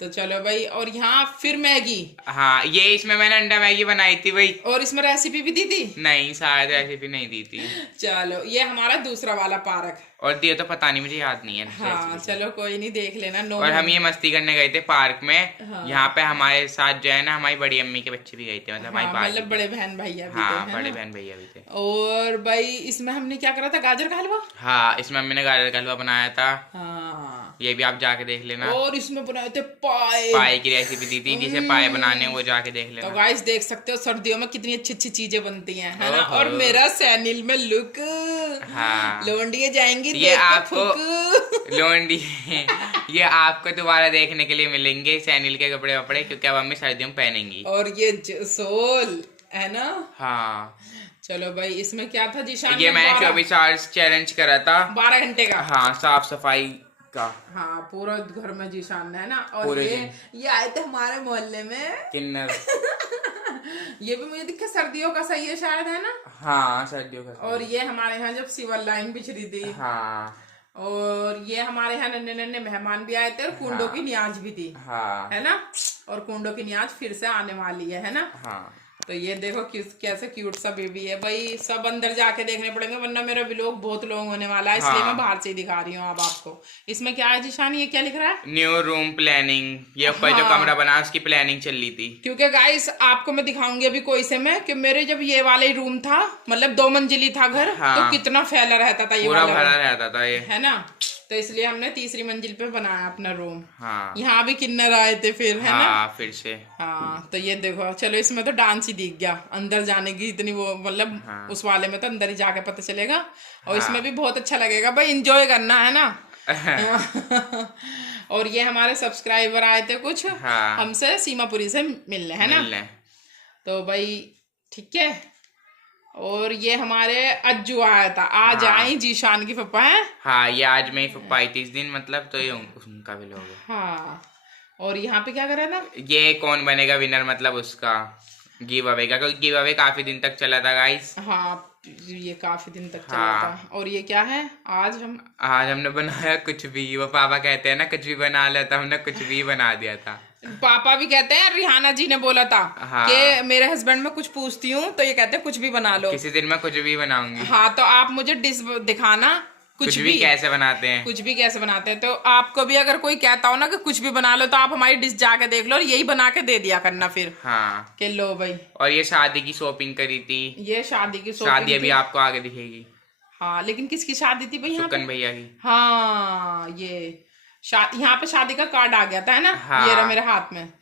तो चलो भाई। और यहाँ फिर मैगी। हाँ, ये इसमें मैंने अंडा मैगी बनाई थी भाई। और इसमें रेसिपी भी दी थी? नहीं, शायद रेसिपी नहीं दी थी। चलो ये हमारा दूसरा वाला पार्क। और दिए तो पता नहीं, मुझे याद नहीं है हाँ recipe। चलो कोई नहीं, देख लेना। नो और हम ये मस्ती करने गए थे पार्क में। हाँ। यहाँ पे हमारे साथ जो है ना, हमारी बड़ी अम्मी के बच्चे भी गए थे, मतलब हमारी हाँ, बाजी मतलब के। बड़े बहन भैया भी थे, हाँ, है बड़े ना? बहन भैया भी थे। और भाई इसमें हमने क्या करा था, गाजर का हलवा। हाँ, इसमें मम्मी ने गाजर का हलवा बनाया था। हाँ। ये भी आप जाके देख लेना। और इसमें बनाए थे पाए। पाए की रेसिपी दी थी, जिसे पाए बनाने वो जाके देख तो लेना। गाइस देख सकते हो सर्दियों में कितनी अच्छी अच्छी चीजें बनती हैं, है ना? ओहो। और मेरा सैनिल में लुक। हाँ। लौंडिये जाएंगी ये देख के आपको फुक। लोंडी ये आपको दोबारा देखने के लिए मिलेंगे सैनिल के कपड़े वपड़े, क्योंकि अब मम्मी सर्दियों में पहनेंगी। और ये सोल है ना? हाँ। चलो भाई इसमें क्या था जीशान? ये मैंने 24 आवर्स चैलेंज करा था। 12 घंटे का। हाँ, साफ सफाई का। हाँ पूरा घर में जीशान ने, है ना? और पूरे ये आए थे हमारे मोहल्ले में। किन्नर। ये भी मुझे दिखा सर्दियों का सही है शायद, है ना? हाँ, सर्दियों का। और ये हमारे यहाँ जब सिविल लाइन बिछ रही थी। हाँ। और ये हमारे यहाँ नन्हे नन्हे मेहमान भी आए थे, और कुंडों की न्याज भी थी, हाँ। है ना? और कुंडों की न्याज फिर से आने वाली है ना? हाँ। तो ये देखो कैसे क्यूट सा बेबी है भाई। सब अंदर जाके देखने पड़ेंगे, वरना मेरा व्लॉग बहुत लॉन्ग होने वाला है, इसलिए हाँ। मैं बाहर से ही दिखा रही हूँ अब आपको। इसमें क्या है जीशान, ये क्या लिख रहा है? New room planning. ये ऊपर जो हाँ। कमरा बना उसकी प्लानिंग चल रही थी। क्योंकि गाइस आपको मैं दिखाऊंगी अभी कोई से मैं कि मेरे जब ये वाले रूम था, मतलब 2 मंजिली था घर, हाँ। तो कितना फैला रहता था ये पूरा वाला भरा room, रहता था ये। है ना? तो इसलिए हमने तीसरी मंजिल पे बनाया अपना रूम। हाँ। यहाँ भी किन्नर आए थे फिर, है ना? हाँ, फिर से। हाँ तो ये देखो, चलो इसमें तो डांस ही दिख गया, अंदर जाने की इतनी वो मतलब हाँ। उस वाले में तो अंदर ही जाके पता चलेगा। और हाँ। इसमें भी बहुत अच्छा लगेगा भाई, एंजॉय करना है ना? और ये हमारे सब्सक्राइबर आए थे कुछ हाँ। हमसे सीमापुरी से मिलने, है ना? मिलने। तो भाई ठीक है। और ये हमारे अज्जू आया था आज। हाँ। आई जीशान की पप्पा है। हाँ, ये आज में ही पाई थी इस दिन, मतलब तो ये उनका भी लोग है। हाँ। और यहाँ पे क्या कर रहा था? ये कौन बनेगा विनर, मतलब उसका गिव अवे का, क्योंकि गिव अवे काफी दिन तक चला था गाइस। हाँ ये काफी दिन तक चला हाँ। था। और ये क्या है आज आज हमने बनाया कुछ भी। वो पापा कहते हैं ना कुछ भी बना लेता, हमने कुछ भी बना दिया था। पापा भी कहते हैं, रिहाना जी ने बोला था हाँ। कि मेरे हस्बैंड में कुछ पूछती हूँ तो ये कहते हैं कुछ भी बना लो। किसी दिन मैं कुछ भी बनाऊंगी। हाँ तो आप मुझे डिश दिखाना कुछ भी कैसे बनाते हैं। कुछ भी कैसे बनाते हैं। तो आपको भी अगर कोई कहता हो ना कि कुछ भी बना लो, तो आप हमारी डिश जाके देख लो और यही बना के दे दिया करना फिर। हाँ। कि लो भाई। और ये शादी की शॉपिंग करी थी। ये शादी की शादी शॉपिंग अभी थी। आपको आगे दिखेगी। हाँ लेकिन किसकी शादी थी भाई यहाँ पे? सुकन भैया की। हाँ ये यहाँ पे शादी का कार्ड आ गया था, है ना? हाँ। ये रहा मेरे हाथ में।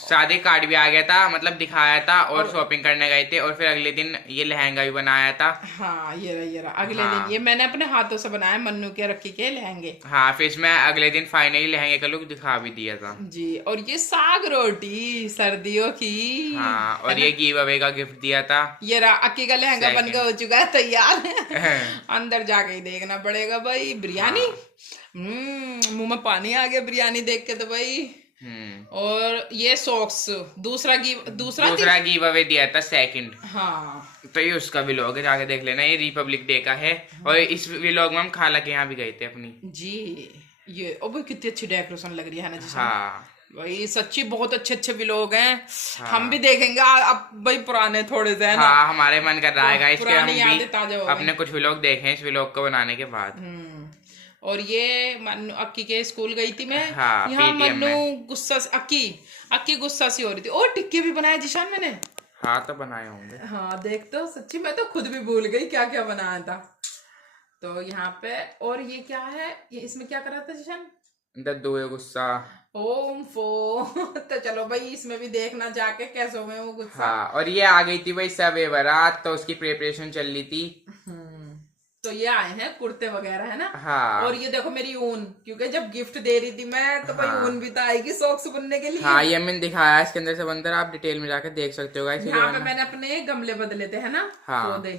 शादी कार्ड भी आ गया था, मतलब दिखाया था, और शॉपिंग करने गए थे। और फिर अगले दिन ये लहंगा भी बनाया था। हाँ ये रहा अगले हाँ। दिन। ये मैंने अपने हाथों से बनाया, मन्नू के रखी के लहंगे। हाँ, फिर इसमें अगले दिन फाइनली लहंगे का लुक दिखा भी दिया था। जी। और ये साग रोटी सर्दियों की। हाँ, और ये गिव अवे का गिफ्ट दिया था। ये रहा अक्की का लहंगा Second। बन के हो चुका है तैयार। अंदर जाके ही देखना पड़ेगा भाई। बिरयानी मुंह में पानी आ गया बिरयानी देख के तो भाई। और ये सॉक्स दूसरा गिव अवे दिया था सेकंड। हाँ तो ये उसका व्लॉग है, जाके देख लेना। ये रिपब्लिक डे का है। और इस व्लॉग में हम खाला के यहाँ भी गए थे अपनी। जी। ये ओ भाई कितनी अच्छी डेकोरेशन लग रही है ना जी। हाँ भाई सच्ची बहुत अच्छे अच्छे व्लॉग हैं। हाँ। हम भी देखेंगे अब भाई पुराने थोड़े से, है ना? हाँ, हमारे मन कर रहा है इसके हम पुरानी यादें भी ताजा हो गई। अपने कुछ व्लॉग देखें इस व्लॉग को बनाने के बाद। और ये मन्नू अक्की के स्कूल गई थी मैं। हाँ, यहाँ PTM मन्नू में। गुस्सा अक्की गुस्सा सी हो रही थी। और टिक्के भी बनाए जिशान मैंने। हाँ, तो बनाए होंगे। हाँ देख तो सच्ची मैं तो खुद भी भूल गई क्या क्या बनाया था। तो यहाँ पे और ये क्या है, ये इसमें क्या करा था जिशान? दद्दू है गुस्सा। ओम फो। तो चलो भाई इसमें भी देखना जाके कैसे हुए वो गुस्सा। हाँ, और ये आ गई थी भाई सब बारात, तो उसकी प्रिपरेशन चल रही थी। तो ये आए हैं कुर्ते वगैरह, है ना? हाँ। और ये देखो मेरी ऊन, क्योंकि जब गिफ्ट दे रही थी मैं तो भाई हाँ। ऊन भी तो आएगी सॉक्स बुनने के लिए। हाँ, ये मैंने दिखाया इसके अंदर से बनकर, आप डिटेल में जाकर देख सकते हो गाइस। यहाँ पे मैंने अपने गमले बदले थे, है ना? हाँ। पौधे।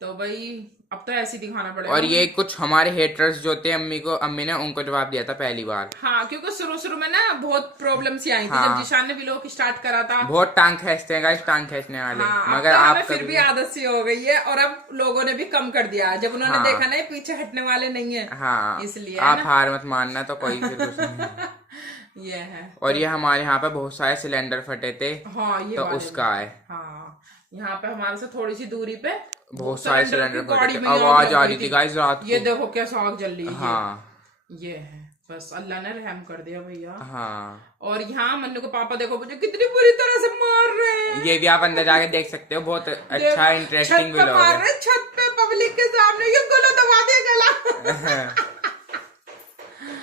तो भाई अब तो ऐसे ही दिखाना पड़ेगा। और ये कुछ हमारे हेटर्स जो थे अम्मी ने उनको जवाब दिया था पहली बार। हाँ, क्योंकि शुरू में ना बहुत प्रॉब्लम सी आई थी हाँ। जब जिशान ने व्लॉग स्टार्ट करा था। बहुत टांग खींचते हैं गाइस, टांग खींचने वाले। हाँ, मगर अब तो आप हमें फिर भी आदत सी हो गई है और अब लोगों ने भी कम कर दिया है जब उन्होंने हाँ। देखा ना ये पीछे हटने वाले नहीं है। हाँ, इसलिए आप हार मत मानना, तो कोई फिर कुछ नहीं। ये है। और ये हमारे यहाँ पे बहुत सारे सिलेंडर फटे थे। हाँ, ये तो वाले उसका है। हाँ, यहाँ पे हमारे से थोड़ी सी दूरी पे बहुत सारे सिलेंडर की फटे गाड़ी थे, में आग आवाज लग आ गई रही थी गाइस रात को। ये देखो कैसा आग जल रही है। हाँ, ये है, बस अल्लाह ने रहम कर दिया भैया। हाँ। और यहाँ मन्नू के पापा देखो मुझे कितनी बुरी तरह से मार रहे हैं। ये भी आप अंदर जाके देख सकते हो, बहुत अच्छा देखो, इंटरेस्टिंग छत पे व्लॉग मार है। रहे हैं, छत पे पब्लिक के सामने, ये गला दबा दे गला।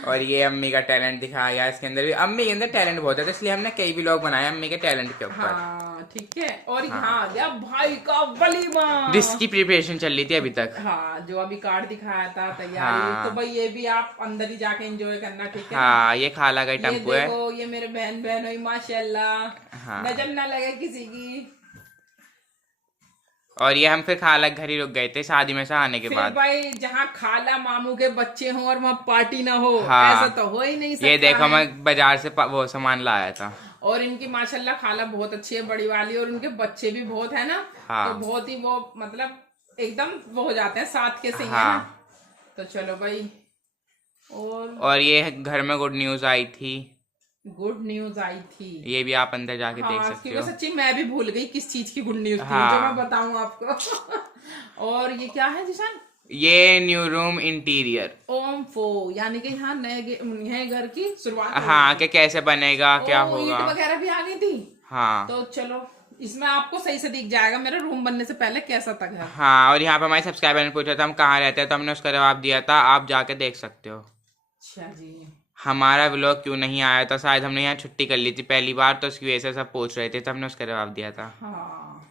और ये अम्मी का टैलेंट दिखाया गया इसके अंदर भी। अम्मी के अंदर टैलेंट बहुत है, तो इसलिए हमने कई व्लॉग बनाए अम्मी के टैलेंट के ऊपर। हाँ, ठीक है। और यहाँ आ गया भाई का वलीमा, जिसकी प्रिपरेशन चल रही थी अभी तक। हाँ, जो अभी कार्ड दिखाया था तैयारी। हाँ। तो भाई ये भी आप अंदर ही जाके एंजॉय करना, ठीक है। हाँ, ये खाला का ये टेम्पो है। देखो, ये मेरे बहन हुई माशाल्लाह। हाँ। नजर ना लगे किसी की। और ये हम फिर खाला के घर ही रुक गए थे शादी में से आने के फिर बाद। भाई जहाँ खाला मामू के बच्चे हों और वहाँ पार्टी ना हो, हाँ। ऐसा तो हो ही नहीं सकता ये देखो, है। मैं बाजार से वो सामान लाया था। और इनकी माशाल्लाह खाला बहुत अच्छी है, बड़ी वाली, और उनके बच्चे भी बहुत है ना। हाँ। तो बहुत ही वो मतलब एकदम वो हो जाते हैं साथ के सही है हाँ। ना। तो चलो भाई। और ये घर में गुड न्यूज आई थी। गुड न्यूज आई थी। ये भी आप अंदर जाके देख सकते क्योंकि हो। सच्ची मैं भी भूल गई किस चीज की गुड न्यूज थी, हाँ। जो मैं बताऊं आपको। और ये क्या है जिशान? ये न्यू रूम इंटीरियर। ओम फो, यानी कि यहाँ नए घर की शुरुआत हो हाँ, गई। कि कैसे बनेगा, क्या ओ, होगा। ईंट वगैरह भी आ गई थी। हाँ। तो चलो, इसमें आपको सही से दिख जाएगा मेरा रूम बनने से पहले कैसा था घर। हाँ, और यहाँ पे हमारे सब्सक्राइबर ने पूछा था हम कहाँ रहते हैं, तो हमने उसका जवाब दिया था, आप जाके देख सकते हो। अच्छा जी। हमारा व्लॉग क्यों नहीं आया था, शायद हमने यहाँ छुट्टी कर ली थी पहली बार, तो उसकी वजह से सब पूछ रहे थे, तो हमने उसका जवाब दिया था। हाँ।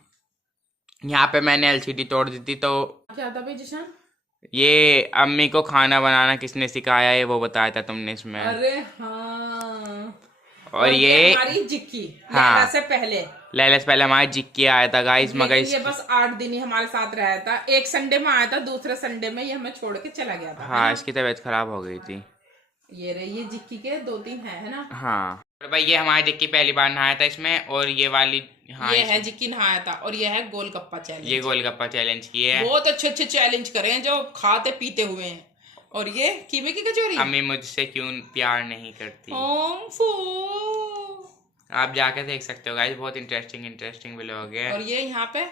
यहाँ पे मैंने एलसीडी तोड़ दी थी। तो क्या था भाई जिशान? ये अम्मी को खाना बनाना किसने सिखाया है वो बताया था तुमने इसमें। अरे हाँ। और ये हमारी जिक्की हाँ। लैला से पहले, लैला से पहले हमारा जिक्की आया था गाइस, मगर ये बस 8 दिन ही हमारे साथ रहा था। एक संडे में आया था, दूसरे संडे में ये हमें छोड़ के चला गया था। हाँ, इसकी तबीयत खराब हो गई थी। ये रही, ये जिक्की के 2-3 है ना। हाँ। और भाई ये हमारी जिक्की पहली बार नहाया था इसमें, और ये वाली हाँ, ये है जिक्की नहाया था, और ये है गोलगप्पा चैलेंज। ये गोलगप्पा चैलेंज किए है। बहुत अच्छे अच्छे चैलेंज करे हैं जो खाते पीते हुए हैं। और ये कीमे की कचौरी। अम्मी मुझसे क्यों प्यार नहीं करती। ओम फू। आप जाके देख सकते हो गाइस, बहुत इंटरेस्टिंग व्लॉग है। और ये यहाँ पे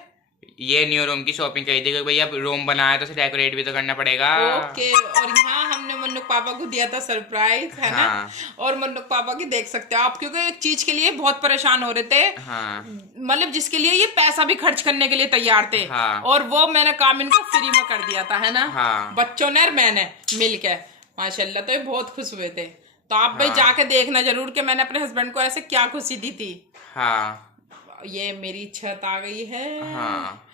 ये न्यू रूम की शॉपिंग करी थी, क्योंकि भैया रूम बनाया तो उसे डेकोरेट भी तो करना पड़ेगा। ओके। और यहाँ हमने मन्नुक पापा को दिया था सरप्राइज, है हाँ। ना। और मन्नुक पापा की देख सकते हो आप, क्योंकि एक चीज के लिए बहुत परेशान हो रहे थे। हाँ। मतलब जिसके लिए ये पैसा भी खर्च करने के लिए तैयार थे। हाँ। और वो मैंने काम इनको फ्री में कर दिया था, है ना। हाँ। बच्चों ने और मैंने मिलके माशाल्लाह, तो ये बहुत खुश हुए थे। तो आप भाई हाँ। जाके देखना जरूर कि मैंने अपने हस्बैंड को ऐसे क्या खुशी दी थी। हाँ। ये मेरी छत आ गई है। हाँ।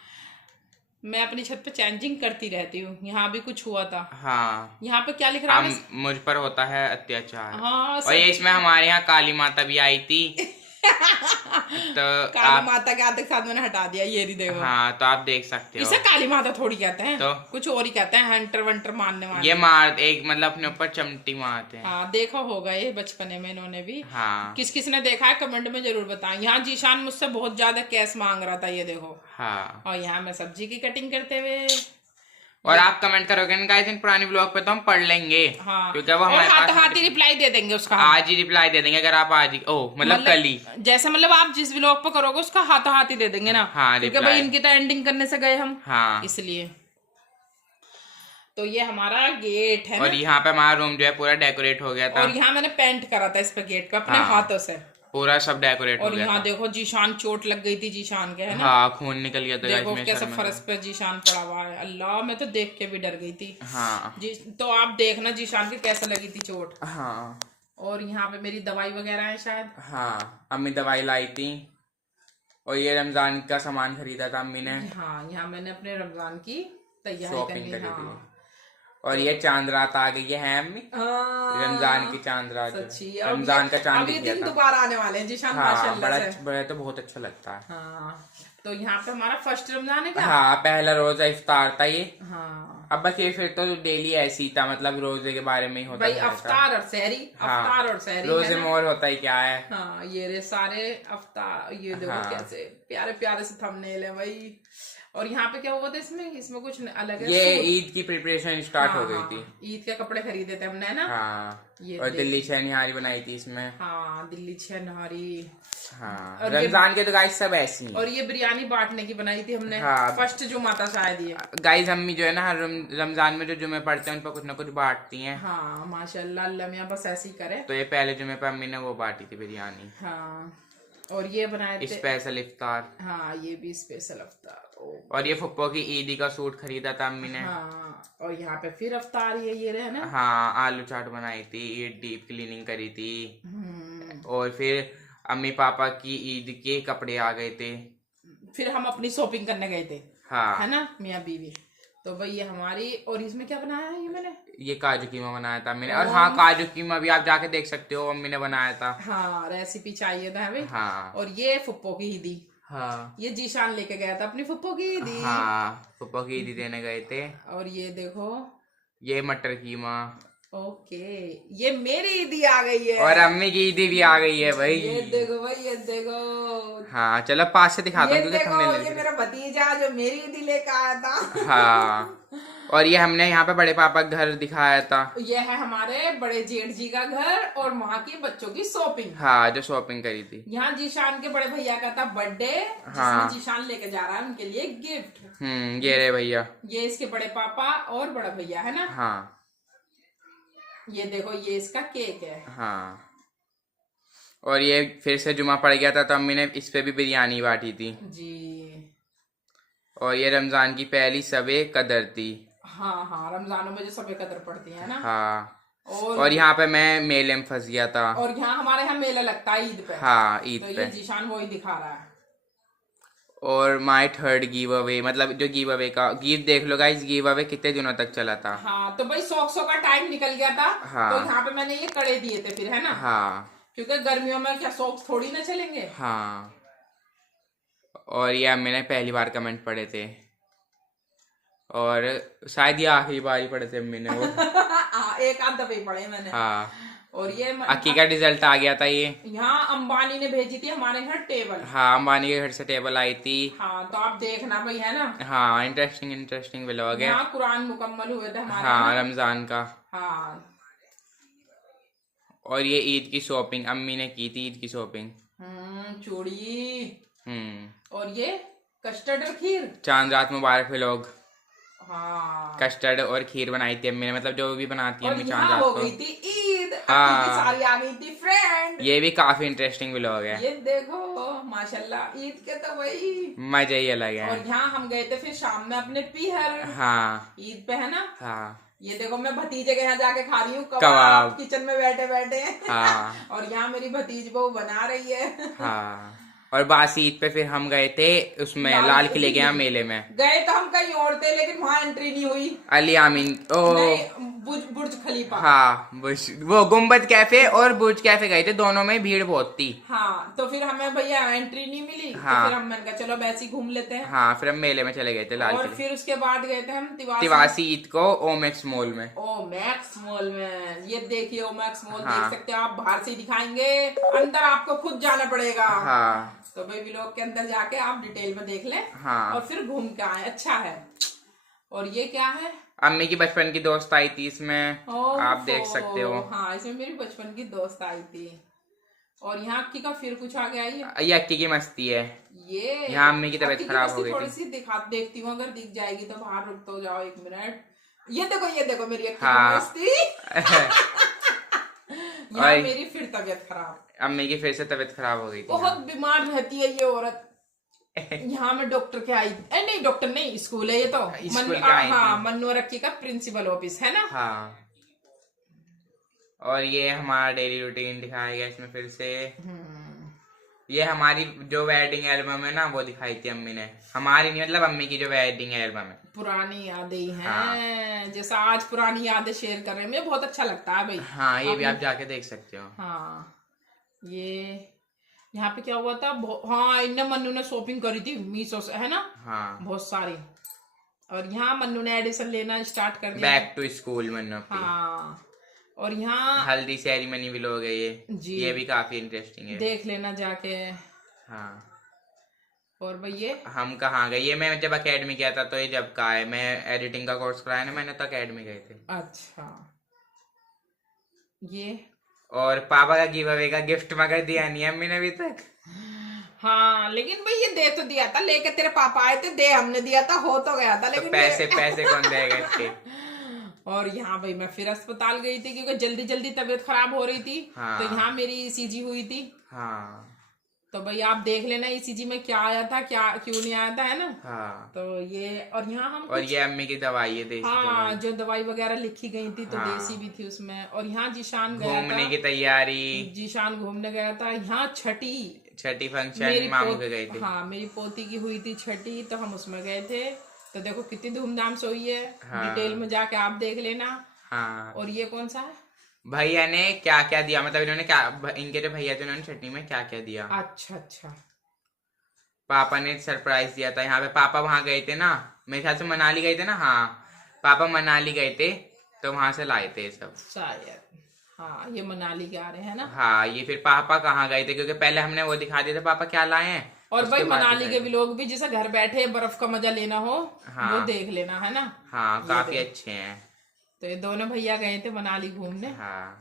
मैं अपनी छत पे चेंजिंग करती रहती हूँ। यहाँ भी कुछ हुआ था। हाँ। यहाँ पे क्या लिख रहा है? मुझ पर होता है अत्याचार। हाँ, और ये इसमें हमारे यहाँ काली माता भी आई थी। तो काली माता के आते साथ मैंने हटा दिया, ये भी देखो। हाँ, तो आप देख सकते हो। इसे काली माता थोड़ी कहते हैं, तो कुछ और ही कहते हैं, हंटर वंटर मारने वाले। ये मार एक मतलब अपने ऊपर चमटी मारते हैं। हाँ, देखा होगा ये बचपने में इन्होंने भी। हाँ। किस किस ने देखा है कमेंट में जरूर बताएं। यहाँ जीशान मुझसे बहुत ज्यादा कैश मांग रहा था, ये देखो। हाँ। और यहाँ मैं सब्जी की कटिंग करते हुए। और आप कमेंट करोगे ना गाइस इन पुरानी ब्लॉग पे, तो हम पढ़ लेंगे। हाँ। क्योंकि वो और हमारे पास हाथ ही रिप्लाई दे देंगे उसका। आज ही रिप्लाई दे देंगे, अगर आप आज ही मतलब कल ही। जैसे मतलब आप जिस व्लॉग पे करोगे उसका हाथ ही दे देंगे ना। हाँ, क्योंकि भाई इनकी तो एंडिंग करने से गए हम। हाँ। इसलिए तो ये हमारा गेट है और ना? यहाँ पे हमारा रूम जो है पूरा डेकोरेट हो गया था। और यहाँ मैंने पेंट करा था इस पे गेट पे अपने हाँ। हाथों से। पूरा सब डेकोरेट हो और गया यहाँ था। देखो जीशान, चोट लग गई थी जीशान के, है ना। हाँ, खून निकल गया था देखो गाइस मेरे कैसे सर में। फर्श पे जीशान पड़ा हुआ है। अल्लाह, मैं तो देख के भी डर गई थी। हाँ। जी, तो आप देखना जीशान की कैसे लगी थी चोट। हाँ। और यहाँ पे मेरी दवाई वगैरह है शायद। हाँ, अम्मी दवाई लाई थी। और ये रमजान का सामान खरीदा था अम्मी ने। हाँ, यहाँ मैंने अपने रमजान की तैयारी शॉपिंग कर ली। करी हाँ। थी। और ये चांद रात आ गई है अम्मी। रमजान की चांद रात। सच्ची। रमजान का चांद अब ये दिख गया दिन था। दोबारा आने वाले हैं जीशान, हाँ, माशाल्लाह से। बड़ा तो बहुत अच्छा लगता है। हाँ। तो यहाँ पे हमारा फर्स्ट रमजान है क्या? हाँ, पहला रोजा इफ्तार था ये। हाँ अब बस ये फिर तो डेली ऐसे ही था, मतलब रोजे के बारे में ही होता भाई, रहता। अफ्तार और सहरी, हाँ, अफ्तार और सहरी रोजे है में ना? और होता ही क्या है। हाँ ये रे सारे अफ्तार, ये देखो हाँ। कैसे प्यारे प्यारे से थंबनेल है भाई। और यहाँ पे क्या हुआ था इसमें, इसमें कुछ अलग है। ये सूट। ईद की प्रिपरेशन स्टार्ट हाँ, हो गई हाँ, थी। हाँ, ईद के कपड़े खरीदे थे हमने, है ना? हाँ, ये और देख। दिल्ली शहनिहारी बनाई थी इसमें। हाँ दिल्ली छनहारी। हाँ, और ये- रमजान के तो गाइस सब ऐसी हैं। और ये बिरयानी बांटने की बनाई थी हमने। हाँ। फर्स्ट जुमा था शायद ये। गाइस अम्मी जो है ना, हर रमजान में जो जुमे पढ़ते हैं उन पर कुछ ना कुछ बांटती हैं। हाँ माशाल्लाह, अल्लाह मियां बस ऐसे ही करे। तो ये पहले जुमे पे अम्मी ने वो बांटी थी बिरयानी, हाँ और ये बनाए थे। स्पेशल इफ्तार। हाँ ये भी स्पेशल अफ्तार। और ये फुप्पो की ईदी का सूट खरीदा था अम्मी ने। हाँ और यहाँ पे फिर अफ्तार ये रहे ना। हाँ, आलू चाट बनाई थी, ईद डीप क्लीनिंग करी थी। और फिर अम्मी पापा की ईद के कपड़े आ गए थे। फिर हम अपनी शॉपिंग करने गए थे, हाँ, है ना मियाँ बीवी। तो भाई ये हमारी, और इसमें क्या बनाया है ये मैंने? ये काजू कीमा बनाया था अम्मी ने। और हाँ, काजू कीमा भी आप जाके देख सकते हो, अम्मी ने बनाया था। हाँ रेसिपी चाहिए था भाई। हाँ। और ये फुप्पो की ईदी, हाँ। ये जीशान लेके गया था अपनी फुप्पो की ईदी। हाँ, फुप्पो की ईदी देने गए थे। और ये देखो, ये मटर कीमा। ओके, ये मेरी ईदी आ गई है। और अम्मी की ईदी भी आ गई है भाई। ये देखो भाई, ये देखो। हाँ, चलो पास से दिखाता ये हूँ तुझे देखो, thumbnail ये में। मेरा भतीजा जो मेरी ईदी लेके आया था। हाँ, और ये हमने यहाँ पे बड़े पापा का घर दिखाया था। ये है हमारे बड़े जेठ जी का घर और वहाँ की बच्चों की शॉपिंग। हाँ, जो शॉपिंग करी थी। यहाँ जीशान के बड़े भैया का था बर्थडे, हाँ। जिसमें जीशान लेके जा रहा है उनके लिए गिफ्ट। ये रे भैया। ये इसके बड़े पापा और बड़ा भैया है ना। हाँ। ये देखो, ये इसका केक है। हाँ, और ये फिर से जुमा पड़ गया था तो अम्मी ने इस पे भी बिरयानी बांटी थी। जी। और ये रमजान की पहली सबे कदर थी। हाँ हाँ, रमजानों में जो सबे कदर पड़ती है ना। हाँ। और और यहाँ पे मैं मेले में फंस गया था। और यहाँ हमारे यहाँ मेला लगता है ईद पे। हाँ, ईद तो पे। ये जीशान वही दिखा रहा है। और माई थर्ड गिव अवे, मतलब जो गिव अवे का गिफ्ट देख लो गाइस, गिव अवे कितने दिनों तक चला था। हाँ तो भाई सॉक्सों का टाइम निकल गया था। हाँ। तो यहाँ पे मैंने ये कड़े दिए थे फिर, है ना। हाँ। क्योंकि गर्मियों में क्या सॉक्स थोड़ी ना चलेंगे। हाँ, और ये मैंने पहली बार कमेंट पढ़े थे, और शायद ये आखिरी बार ही पढ़े थे अम्मी ने वो। एक आध दफे ही पढ़े मैंने। हाँ। और ये अक्की का रिजल्ट आ गया था ये। यहाँ अंबानी ने भेजी थी हमारे घर टेबल। हाँ, अंबानी के घर से टेबल आई थी। हाँ तो आप देखना भाई, है ना। हाँ, इंटरेस्टिंग व्लॉग है। यहाँ कुरान मुकम्मल हुए थे हमारे हाँ, यहाँ। रमजान का। हाँ। और ये ईद की शॉपिंग अम्मी ने की थी, ईद की शॉपिंग। चूड़ी। हम्म। और ये कस्टर्ड और खीर। चांद रात मुबारक व्लॉग। हाँ। कस्टर्ड और खीर बनाई थी अम्मी ने, मतलब जो भी बनाती है और अम्मी चांद यहाँ रात हो को। गई थी ईद। हाँ। अक्की की सारी आ गई थी फ्रेंड। ये भी काफी इंटरेस्टिंग व्लॉग है। ये देखो माशाल्लाह, ईद के तो वही मजा ही अलग है। और यहाँ हम गए थे फिर शाम में अपने पीहर। हाँ। ईद पे, है ना। हाँ। ये देखो मैं भतीजे के यहाँ जाके खा रही हूँ कबाब। कबाब किचन में बैठे बैठे। हाँ। और यहाँ मेरी भतीज बहू बना रही है। हाँ, और बासी ईद पे फिर हम गए थे उसमें लाल किले के यहाँ मेले में। गए तो हम कहीं और थे, लेकिन वहाँ एंट्री नहीं हुई। अली आमीन नहीं, बुर्ज खलीफा। हाँ, वो गुम्बद कैफे और बुर्ज कैफे गए थे, दोनों में भीड़ बहुत थी। हाँ तो फिर हमें भैया एंट्री नहीं मिली। हाँ। तो फिर हम मैंने कहा चलो वैसे ही घूम लेते हैं। हाँ, फिर हम मेले में चले गए थे लाल और किले। फिर उसके बाद गए थे हम तिवासी ईद को ओमेक्स मॉल में। ओ मैक्स मॉल में। ये देखिए ओ मैक्स मॉल। हाँ। देख सकते हो आप, बाहर से ही दिखाएंगे, अंदर आपको खुद जाना पड़ेगा। हाँ। तो भाई व्लॉग के अंदर जाके आप डिटेल में देख लें। हाँ। और फिर घूम के आए, अच्छा है। और ये क्या है? अम्मी की बचपन की दोस्त आई थी इसमें, आप देख सकते हो। हाँ इसमें मेरी बचपन की दोस्त आई थी। और यहाँ अक्की का फिर कुछ आ गया। ये अक्की की मस्ती है। ये यहाँ अम्मी की तबीयत अक्की खराब मस्ती हो गई थोड़ी थी। सी देखती हूँ, अगर दिख जाएगी तो बाहर रुक तो जाओ 1 मिनट। ये देखो मेरी अक्की हाँ। की मस्ती। यहाँ मेरी फिर तबीयत खराब। अम्मी की फिर से तबीयत खराब हो गई थी। बहुत बीमार रहती है ये औरत। यहाँ मैं डॉक्टर के आई, नहीं डॉक्टर नहीं, स्कूल है ये तो। स्कूल के आई थी। हाँ, मन्नू रक्की का प्रिंसिपल ऑफिस है ना। हाँ। और ये हमारा डेली रूटीन दिखाया गया इसमें फिर से। ये हमारी जो वेडिंग एल्बम है ना, वो दिखाई थी अम्मी ने। हमारी नहीं, मतलब अम्मी की जो वेडिंग एल्बम है। पुरानी यादें ही हैं। हाँ। जैसा आज पुरानी यादें शेयर कर रहे हैं, मुझे बहुत अच्छा लगता है भाई। हाँ, ये भी आप जाके देख सकते हो। हाँ यहाँ पे क्या हुआ था, हाँ इनने मन्नू ने शॉपिंग करी थी मीशो से, है ना। हाँ, बहुत सारी। और यहाँ मन्नू ने एडिशन लेना स्टार्ट कर दिया। बैक टू स्कूल मन्नू की। हाँ। और यहाँ हल्दी सेरेमनी भी लोग है जी, ये भी काफी इंटरेस्टिंग है, देख लेना जाके। हाँ। और भाई ये हम कहाँ गए, ये मैं जब अकेडमी गया था तो ये जब का है, मैं एडिटिंग का कोर्स कराया ना मैंने तो अकेडमी गए थे। अच्छा ये, और पापा का गिव अवे का गिफ्ट मगर दिया नहीं अम्मी ने अभी तक। हाँ लेकिन भाई ये दे तो दिया था, लेके तेरे पापा आए थे, दे हमने दिया था, हो तो गया था, तो लेकिन पैसे पैसे कौन देगा इसके। और यहाँ भाई मैं फिर अस्पताल गई थी क्योंकि जल्दी जल्दी तबीयत खराब हो रही थी। हाँ। तो यहाँ मेरी ईसीजी हुई थी। हाँ तो भाई आप देख लेना ईसीजी में क्या आया था, क्या क्यों नहीं आया था, है ना। हाँ। तो ये, और यहाँ हम और ये अम्मी की दवाई है, देसी हाँ दवाई। जो दवाई वगैरह लिखी गई थी तो हाँ। देसी भी थी उसमें। और यहाँ जीशान गया घूमने था, की तैयारी, जीशान घूमने गया था। यहाँ छठी फंक्शन मामू के गए थे। हाँ मेरी पोती की हुई थी छठी, तो हम उसमें गए थे। तो देखो कितनी धूमधाम से हुई है। हाँ। डिटेल में जाके आप देख लेना। हाँ। और ये कौन सा है? भैया ने क्या क्या दिया, मतलब इन्होंने क्या, इनके जो भैया थे उन्होंने छठी में क्या क्या दिया। अच्छा अच्छा। पापा ने सरप्राइज दिया था यहाँ पे, पापा वहां गए थे ना, मेरे ख्याल से मनाली गए थे ना। हाँ पापा मनाली गए थे तो वहां से लाए थे ये सब शायद, हाँ ये मनाली के आ रहे हैं ना। हाँ ये फिर पापा कहाँ गए थे, क्योंकि पहले हमने वो दिखा दिया था पापा क्या लाए हैं। और उसके भाई बाद मनाली के दिखाए भी लोग भी जिसे घर बैठे बर्फ का मजा लेना हो, हाँ। वो देख लेना, है ना। हाँ ये काफी देख। अच्छे हैं। तो ये दोनों भैया गए थे मनाली घूमने। हाँ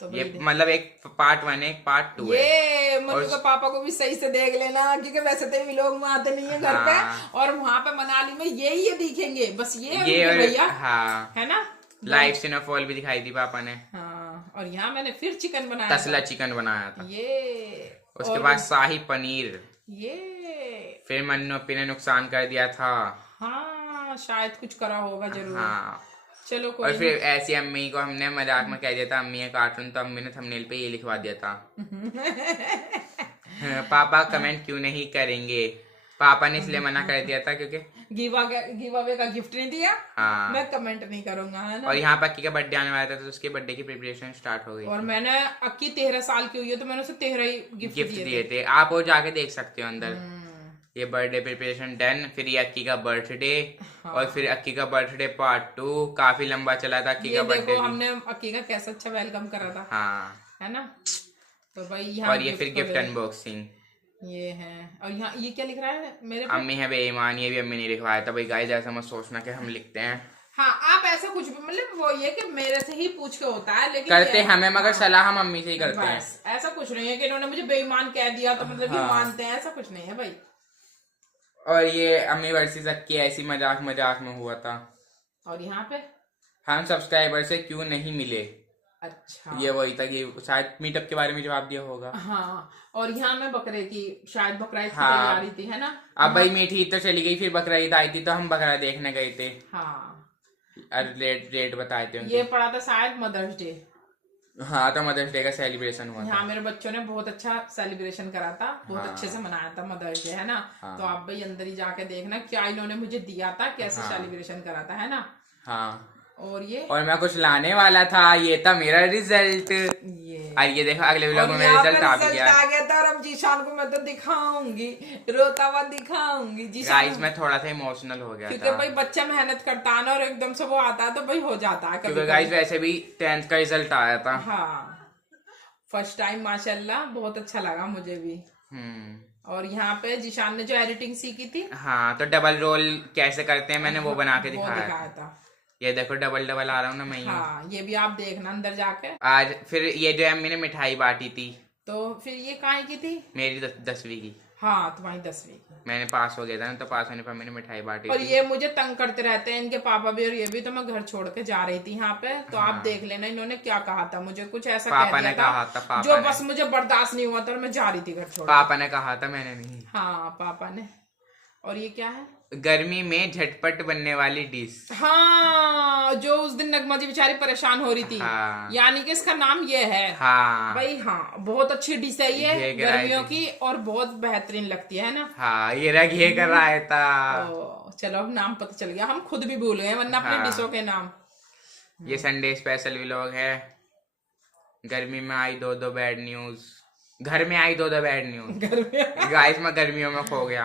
तो ये भाई मतलब एक पार्ट 1 है, एक पार्ट 2 है। ये मनु और के पापा को भी सही से देख लेना, क्योंकि वैसे तो भी लोग वहां आते नहीं है घर पे। हाँ। और वहां पे मनाली में ये दिखेंगे बस, ये ये उनके भैया, हाँ है ना। लाइव स्नोफॉल भी दिखाई थी पापा ने। हाँ। और यहाँ मैंने फिर चिकन बनाया तसला था। चिकन बनाया था। ये उसके और बाद शाही पनीर। ये फिर मन्नू अपी ने नुकसान कर दिया था। हाँ शायद कुछ करा होगा जरूर। हाँ। चलो कोई और फिर ऐसी अम्मी को हमने मजाक में कह दिया था अम्मी है कार्टून, तो अम्मी ने थंबनेल पे ये लिखवा दिया था। पापा कमेंट क्यों नहीं करेंगे, पापा ने इसलिए मना कर दिया था क्योंकि गिव अवे का गिफ्ट नहीं दिया। हाँ। मैं कमेंट नहीं करूंगा, है ना। और यहाँ पर अक्की का बर्थडे आने वाला था तो उसके बर्थडे की प्रिपरेशन स्टार्ट हो गई और थी। मैंने अक्की 13 साल की हुई है तो मैंने उसे 13 ही गिफ्ट गिफ्ट दिए थे, आप और जाके देख सकते हो अंदर। ये बर्थडे प्रिपरेशन डन। फिर ये अक्की का बर्थडे। हाँ। और फिर अक्की का बर्थडे पार्ट 2 काफी लंबा चला था। अक्की ये का देखो बर्थडे हमने अक्की का कैसा अच्छा वेलकम करा था, हाँ। है ना। तो भाई यहाँ और ये फिर गिफ्ट वगैरह अनबॉक्सिंग। ये है। और यहाँ ये क्या लिख रहा है मेरे पे? अम्मी है बेईमान, ये भी अम्मी ने लिखवाया था। भाई गाइस ऐसा मत सोचना कि हम लिखते हैं, हाँ आप ऐसा कुछ भी, मतलब वो ये कि मेरे से ही पूछ के होता है, लेकिन करते ये- हमें, मगर हाँ, सलाह हम अम्मी से ही करते हैं। बस ऐसा कुछ नहीं है कि इन्होंने मुझे बेईमान कह दिया तो मतलब ये हाँ। मानते हैं, ऐसा कुछ नहीं है भाई। और ये अम्मी वर्सेस अक्की ऐसी मजाक मजाक में हुआ था। और यहाँ पे हम सब्सक्राइबर से क्यों नहीं मिले, अच्छा ये वही था कि शायद मीटअप के बारे में जवाब दिया होगा। हाँ। और यहाँ में बकरे की शायद बकरा ईद की हाँ। तैयारी थी, है ना। अब भाई मीठी ईद तो चली गई, फिर बकरा ईद आई थी तो हम बकरा देखने गए थे। हाँ रेट बताए थे उनके। ये पड़ा था शायद मदर्स डे। हाँ तो मदर्स डे का सेलिब्रेशन हुआ था। यहाँ मेरे बच्चों ने बहुत अच्छा सेलिब्रेशन करा था, बहुत हाँ। अच्छे से मनाया था मदर्स डे, है ना। हाँ। तो आप भाई अंदर ही जाके देखना क्या इन्होंने मुझे दिया था, कैसे हाँ। सेलिब्रेशन करा था, है ना। हाँ। और ये और मैं कुछ लाने वाला था, ये था मेरा रिजल्ट। ये और ये देखो अगले व्लॉग में और मेरा यहाँ रिजल्ट पर आ भी result गया। आ गया था। और अब जीशान को मैं तो दिखाऊंगी, रोता हुआ दिखाऊंगी जीशान। गाइस मैं थोड़ा सा इमोशनल हो गया क्योंकि था, भाई बच्चा मेहनत करता है ना, और एकदम से वो आता है तो भाई हो जाता है क्योंकि कभी गाइस वैसे भी 10th का रिजल्ट आया था। हाँ फर्स्ट टाइम माशाल्लाह, बहुत अच्छा लगा मुझे भी। और यहाँ पे जीशान ने जो एडिटिंग सीखी थी, हाँ तो डबल रोल कैसे करते हैं मैंने वो बना के वो दिखाया दिखाया था। था। ये देखो डबल डबल आ रहा हूँ ना मैं यूं। हाँ ये भी आप देखना अंदर जाके। आज फिर ये जो अम्मी ने मिठाई बांटी थी, तो फिर ये काहे की थी? मेरी 10वीं की। हाँ तुम्हारी 10वीं की। मैंने पास हो गया था ना, तो पास होने पर मैंने मिठाई बांटी और थी। ये मुझे तंग करते रहते हैं इनके पापा भी, और ये भी। तो मैं घर छोड़ के जा रही थी यहाँ पे, तो आप देख लेना इन्होंने क्या कहा था मुझे, कुछ ऐसा पापा कह ने दिया कहा था, पापा जो ने। बस मुझे बर्दाश्त नहीं हुआ था, और मैं जा रही थी घर छोड़ के। पापा ने कहा था, मैंने नहीं। हाँ पापा ने। और ये क्या है? गर्मी में झटपट बनने वाली डिश। हाँ जो उस दिन नगमा जी बेचारी परेशान हो रही थी, हाँ। यानी कि इसका नाम ये है। हाँ भाई हाँ बहुत अच्छी डिश है ये ये गर्मियों की, और बहुत बेहतरीन लगती है ना। हाँ ये रग ये कर रहा है था। तो चलो अब नाम पता चल गया, हम खुद भी भूल गए वरना अपने हाँ। डिशों के नाम। ये संडे स्पेशल व्लॉग है। गर्मी में आई दो बैड न्यूज। घर में आई 2 बैड न्यूज। घर में गाइस मैं गर्मियों में खो गया।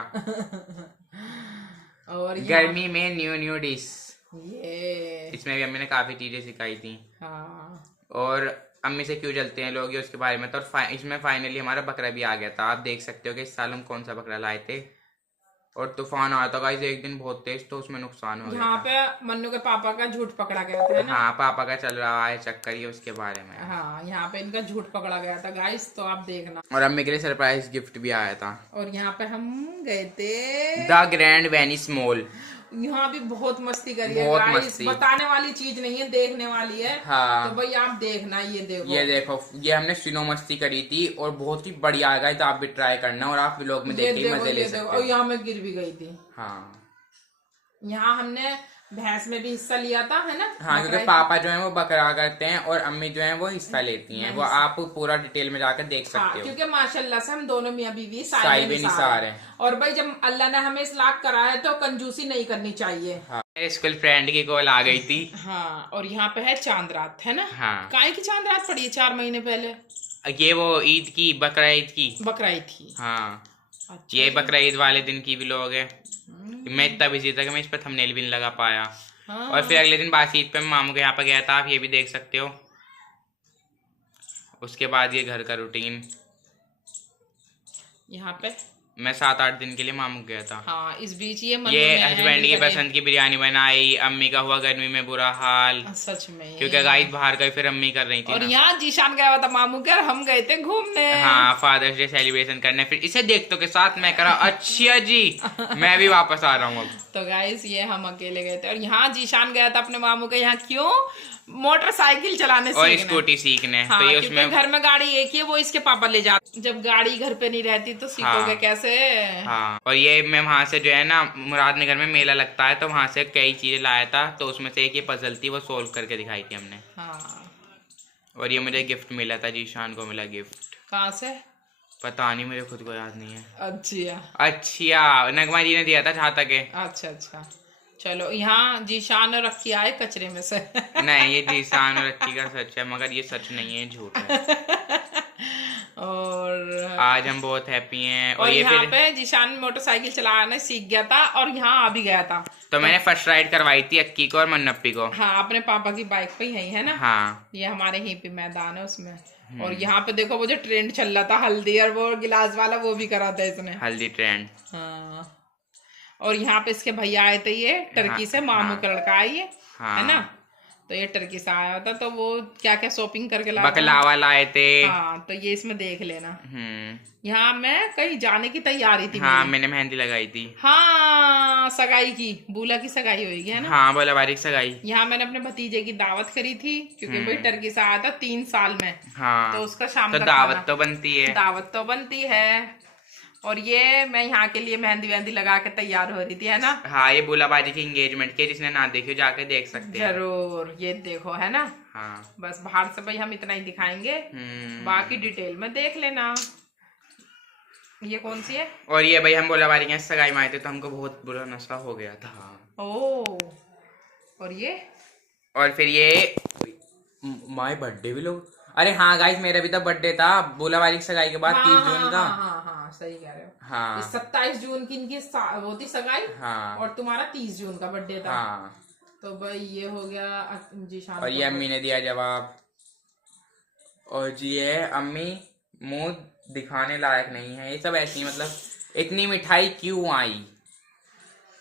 और गर्मी में न्यू डिश, ये इसमें भी अम्मी ने काफी चीजें सिखाई थी। हाँ और अम्मी से क्यों जलते हैं लोग, ये उसके बारे में। तो इसमें फाइनली हमारा बकरा भी आ गया था। आप देख सकते हो कि इस साल हम कौन सा बकरा लाए थे। और तूफान आया था गाइस एक दिन बहुत तेज, तो उसमें नुकसान हो गया यहाँ था। पे मन्नू के पापा का झूठ पकड़ा गया था ना। हाँ पापा का चल रहा है चक्कर, ये उसके बारे में। हाँ यहाँ पे इनका झूठ पकड़ा गया था गाइस, तो आप देखना। और अम्मी के लिए सरप्राइज गिफ्ट भी आया था। और यहाँ पे हम गए थे द ग्रैंड वेनिस मॉल। यहाँ भी बहुत मस्ती करी है बहुत गाइस, मस्ती। बताने वाली चीज नहीं है, देखने वाली है। हाँ। तो भाई आप देखना, ये देखो ये देखो, ये हमने सिनो मस्ती करी थी और बहुत ही बढ़िया आ गई। तो आप भी ट्राई करना और आप व्लॉग में देख के मजे ले सकते और हो। यहाँ मैं गिर भी गई थी। हाँ यहाँ हमने भैंस में भी हिस्सा लिया था, है ना। हाँ, क्योंकि पापा जो है वो बकरा करते हैं और अम्मी जो है वो हिस्सा लेती हैं। वो आप पूरा डिटेल में जाकर देख सकते हाँ, हो। क्योंकि माशाल्लाह से हम दोनों मियां बीवी साहिब निसार हैं। और भाई जब अल्लाह ने हमें इस लाख करा है तो कंजूसी नहीं करनी चाहिए। हाँ, मेरे स्कूल फ्रेंड की कॉल आ गई थी। हाँ, और यहाँ पे है चांद रात, है ना। हाँ। काय की चांद रात पड़ी है 4 महीने पहले। ये वो ईद की, बकरा ईद की। बकरा ईद थी। हाँ, अच्छा। ये बकरा ईद वाले दिन की व्लॉग है। मैं इतना बिजी था कि मैं इस पर थंबनेल भी नहीं लगा पाया। हाँ। और फिर अगले दिन बासी ईद पे मैं मामू के यहाँ पे गया था, आप ये भी देख सकते हो। उसके बाद ये घर का रूटीन। यहाँ पे मैं 7-8 दिन के लिए मामू गया था। हाँ, इस बीच ये हस्बैंड की पसंद की बिरयानी बनाई। अम्मी का हुआ गर्मी में बुरा हाल, सच में, क्योंकि गाइस बाहर गई, फिर अम्मी कर रही थी और ना। यहाँ जीशान गया हुआ था मामू के, और हम गए थे घूमने। हाँ, फादर्स डे सेलिब्रेशन करने। फिर इसे देखतों के साथ मैं करा, अच्छा जी मैं भी वापस आ रहा हूँ अब। तो गाइस ये हम अकेले गए थे, और यहाँ जीशान गया था अपने मामू के यहाँ। क्यों? मोटरसाइकिल चलाने और सीखने। स्कूटी सीखने। हाँ, तो ये क्योंकि उसमें घर में गाड़ी एक ही है, वो इसके पापा ले जाते। जब गाड़ी घर पे नहीं रहती तो सीखोगे हाँ। कैसे। हाँ, और ये मैं वहां से जो है ना, मुरादनगर में मेला लगता है, तो वहां से कई चीजें लाया था। तो उसमें से एक ये पजल थी, वो सोल्व करके दिखाई थी हमने। हाँ। और ये मुझे गिफ्ट मिला था, जीशान को मिला गिफ्ट। कहाँ से? पता नहीं, मुझे खुद को याद नहीं है। अच्छा, नगमा जी ने दिया था छाता के। अच्छा। चलो, यहाँ जीशान और रखी आए कचरे में से। नहीं, ये जीशान और रखी का सच है, मगर ये सच नहीं है, झूठ है। और आज हम बहुत हैप्पी हैं। और ये यहाँ फिर पे जीशान मोटरसाइकिल चलाना सीख गया था, और यहाँ आ भी गया था। तो मैंने फर्स्ट राइड करवाई थी अक्की को और मन्नप्पी को। हाँ, अपने पापा की बाइक पे ही है ना। हाँ। ये हमारे यहीं पे मैदान है उसमें। और यहाँ पे देखो वो जो ट्रेंड चल रहा था हल्दी और वो गिलास वाला, वो भी करा था इसने। हल्दी ट्रेंड। हाँ। और यहाँ पे इसके भैया आए थे, ये टर्की से, मामू का लड़का आई है, हाँ। है ना। तो ये टर्की से आया था, तो वो क्या क्या शॉपिंग करके लाया था। बकलावा लाए थे। हाँ, तो ये इसमें देख लेना। हम्म। यहाँ मैं कहीं जाने की तैयारी थी हाँ, मेरी। मैंने मेहंदी लगाई थी। हाँ, सगाई की, बूला की सगाई होगी, है ना। हाँ, बोला बारीक सगाई। यहाँ मैंने अपने भतीजे की दावत करी थी, क्योंकि भाई टर्की से आया था 3 साल में। हाँ, तो उसका शाम तो का दावत खाना। तो बनती है। दावत तो बनती है। और ये मैं यहाँ के लिए मेहंदी वेहंदी लगा के तैयार हो रही थी, है ना। हाँ, ये बोला बाजी की एंगेजमेंट की, जिसने ना देखी हो जाके देख सकते हैं। जरूर, ये देखो, है ना। हाँ। बस बाहर से भाई हम इतना ही दिखाएंगे, बाकी डिटेल में देख लेना। ये कौन सी है? और ये भाई हम बोला बारी के सगाई में आए थे, तो हमको बहुत बुरा नशा हो गया था। ओ, और ये और फिर ये माय बर्थडे भी लोग। अरे हाँ गाइस, मेरा भी तो बर्थडे था बोला बारी की सगाई के बाद, 30 जून का। हाँ, सही कह रहे हो। हाँ। 27 जून की इनकी वो थी सगाई। हाँ। और तुम्हारा 30 जून का बर्थडे था। हाँ। तो भाई ये हो गया जी शाम। और ये अम्मी ने दिया जवाब। और जी ये अम्मी मुंह दिखाने लायक नहीं है, ये सब ऐसी, मतलब इतनी मिठाई क्यों आई।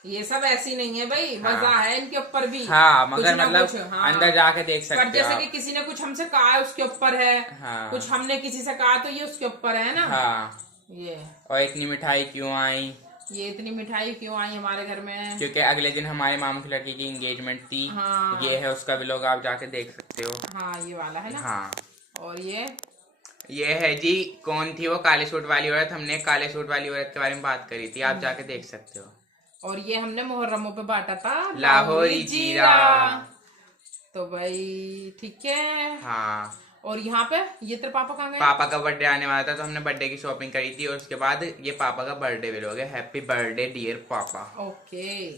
ये सब ऐसी नहीं है भाई, मजा है इनके ऊपर भी। हाँ, मगर मतलब हाँ। अंदर जाके देख सकते पर हो जैसे आप। कि किसी ने कुछ हमसे कहा है उसके ऊपर है। हाँ। कुछ हमने किसी से कहा तो ये उसके ऊपर है ना। हाँ। ये और इतनी मिठाई क्यों आई। ये इतनी मिठाई क्यों आई हमारे घर में? क्योंकि अगले दिन हमारे मामू की लड़की की एंगेजमेंट थी। हाँ। ये है उसका भी, लोग आप जाके देख सकते हो। हाँ, ये वाला है ना। हाँ। और ये है जी, कौन थी वो काले सूट वाली औरत। हमने काले सूट वाली औरत के बारे में बात करी थी, आप जाके देख सकते हो। और ये हमने मुहर्रमों पे बांटा था लाहौरी जीरा। तो भाई ठीक है। हाँ। और यहाँ पे ये तेरे पापा कहाँ गए? पापा का बर्थडे आने वाला था, तो हमने बर्थडे की शॉपिंग करी थी। और उसके बाद ये पापा का बर्थडे भी हो गया। हैप्पी बर्थडे डियर पापा। ओके।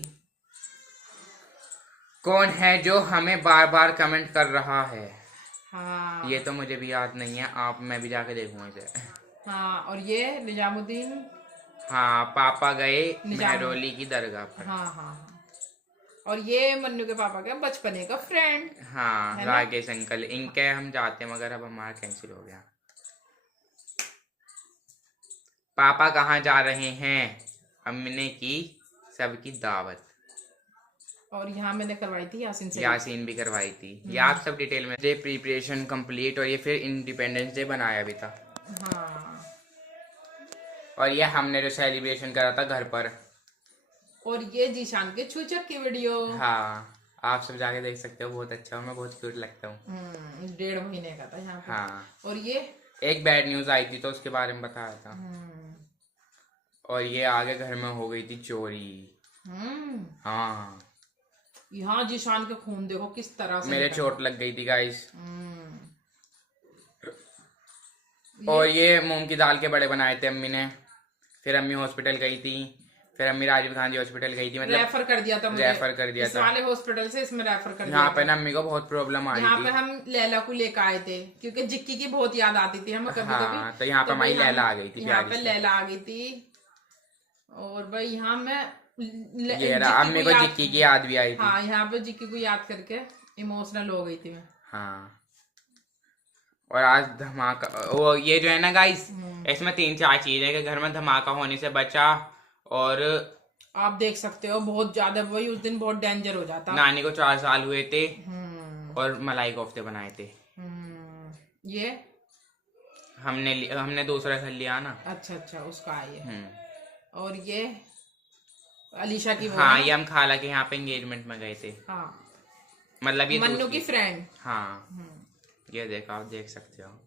कौन है जो हमें बार बार कमेंट कर रहा है? हाँ, ये तो मुझे भी याद नहीं है, मैं भी जाके देखूंगा इसे। हाँ, और ये निजामुद्दीन। हाँ, पापा गए निजाम। मेहरौली की दरगाह पर। हाँ हाँ हाँ। और ये मन्नू के पापा का बचपने का फ्रेंड। हाँ, है ना? राकेश अंकल, इनके हम जाते हैं मगर अब हमारा कैंसिल हो गया। पापा कहाँ जा रहे हैं? अम्मी ने की सबकी दावत। और यहाँ मैंने करवाई थी यासीन से। यासीन भी करवाई थी। ये आप सब डिटेल में। डे प्रिपरेशन कंप्लीट, और ये फिर इंडिपेंडेंस डे बनाया भी था। हाँ। और ये हमने जो सेलिब्रेशन करा था घर पर। और ये जीशान के चूचक की वीडियो। हाँ, आप सब जाके देख सकते हो, बहुत अच्छा हूँ मैं, बहुत क्यूट लगता हूँ। 1.5 महीने का था यहाँ पे। हाँ, और ये एक बैड न्यूज आई थी तो उसके बारे में बताया था। और ये आगे घर में हो गई थी चोरी। हाँ, यहाँ जीशान के खून देखो किस तरह से मेरे निकल- चोट लग गई थी गाइस। हम्म। और ये मूंग की दाल के बड़े बनाए थे अम्मी ने। फिर अम्मी हॉस्पिटल गई थी, फिर अम्मी राजीव गांधी हॉस्पिटल गई थी, मतलब रेफर कर दिया था मुझे। रेफर कर दिया इस था। वाले हॉस्पिटल से इसमें रेफर कर दिया यहाँ पे था। ना अम्मी को बहुत प्रॉब्लम आई यहाँ थी। पे हम लैला को लेकर आए थे क्योंकि जिक्की की बहुत याद आती थी हमें कभी हाँ, कभी। तो यहाँ पे हमारी भाई हम- लैला आ गई थी यहाँ प्यारी पे सी। लैला आ गई थी। और भाई यहाँ मैं ये रहा, अम्मी को जिक्की की याद भी आई थी। हाँ, यहाँ पे जिक्की को याद करके इमोशनल हो गई थी मैं। हाँ, और आज धमाका, वो ये जो है ना गाइस, इसमें 3-4 चीज है कि घर में धमाका होने से बचा। और आप देख सकते हो बहुत ज्यादा, वही उस दिन बहुत डेंजर हो जाता। नानी को 4 साल हुए थे। हम्म। और मलाई कोफ्ते बनाए थे। ये हमने दूसरा घर लिया ना। अच्छा उसका है ये। हम्म। और ये अलीशा की वो हाँ, है। ये हम खाला के यहाँ पे एंगेजमेंट में गए थे। हाँ, मतलब ये मन्नू दूसरी- की फ्रेंड। हाँ, ये देखो, आप देख सकते हो।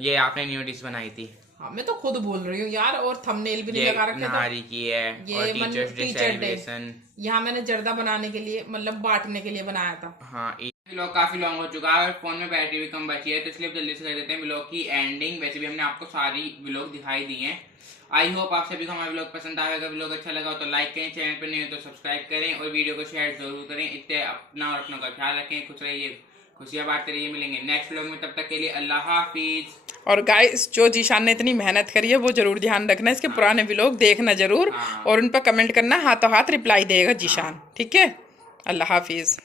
ये आपने न्यू डिश बनाई थी। हाँ, मैं तो खुद बोल रही हूँ यार, और थंबनेल भी नहीं ये लगा रखे नहारी की है। ये और teachers day teacher day. Celebration. यहाँ मैंने जर्दा बनाने के लिए, मतलब बांटने के लिए बनाया था। हाँ, व्लॉग काफी लॉन्ग हो चुका है और फोन में बैटरी भी कम बची है, तो इसलिए जल्दी से कर देते हैं व्लॉग की एंडिंग। वैसे भी हमने आपको सारी व्लॉग दिखाई दी हैं। आई होप आप सभी को हमारा व्लॉग पसंद आएगा। अगर व्लॉग अच्छा लगा हो तो लाइक करें, चैनल पर नहीं हो तो सब्सक्राइब करें, और वीडियो को शेयर जरूर करें। इतने अपना और अपनों का ख्याल रखें, खुश रहिए, खुशियां बांटते रहिए। मिलेंगे नेक्स्ट व्लॉग में, तब तक के लिए अल्लाह हाफिज। और गाइस, जो जीशान ने इतनी मेहनत करी है वो जरूर ध्यान रखना, इसके पुराने व्लॉग देखना जरूर। और उन पर कमेंट करना, हाथों हाथ रिप्लाई देगा जीशान। ठीक है, अल्लाह हाफिज।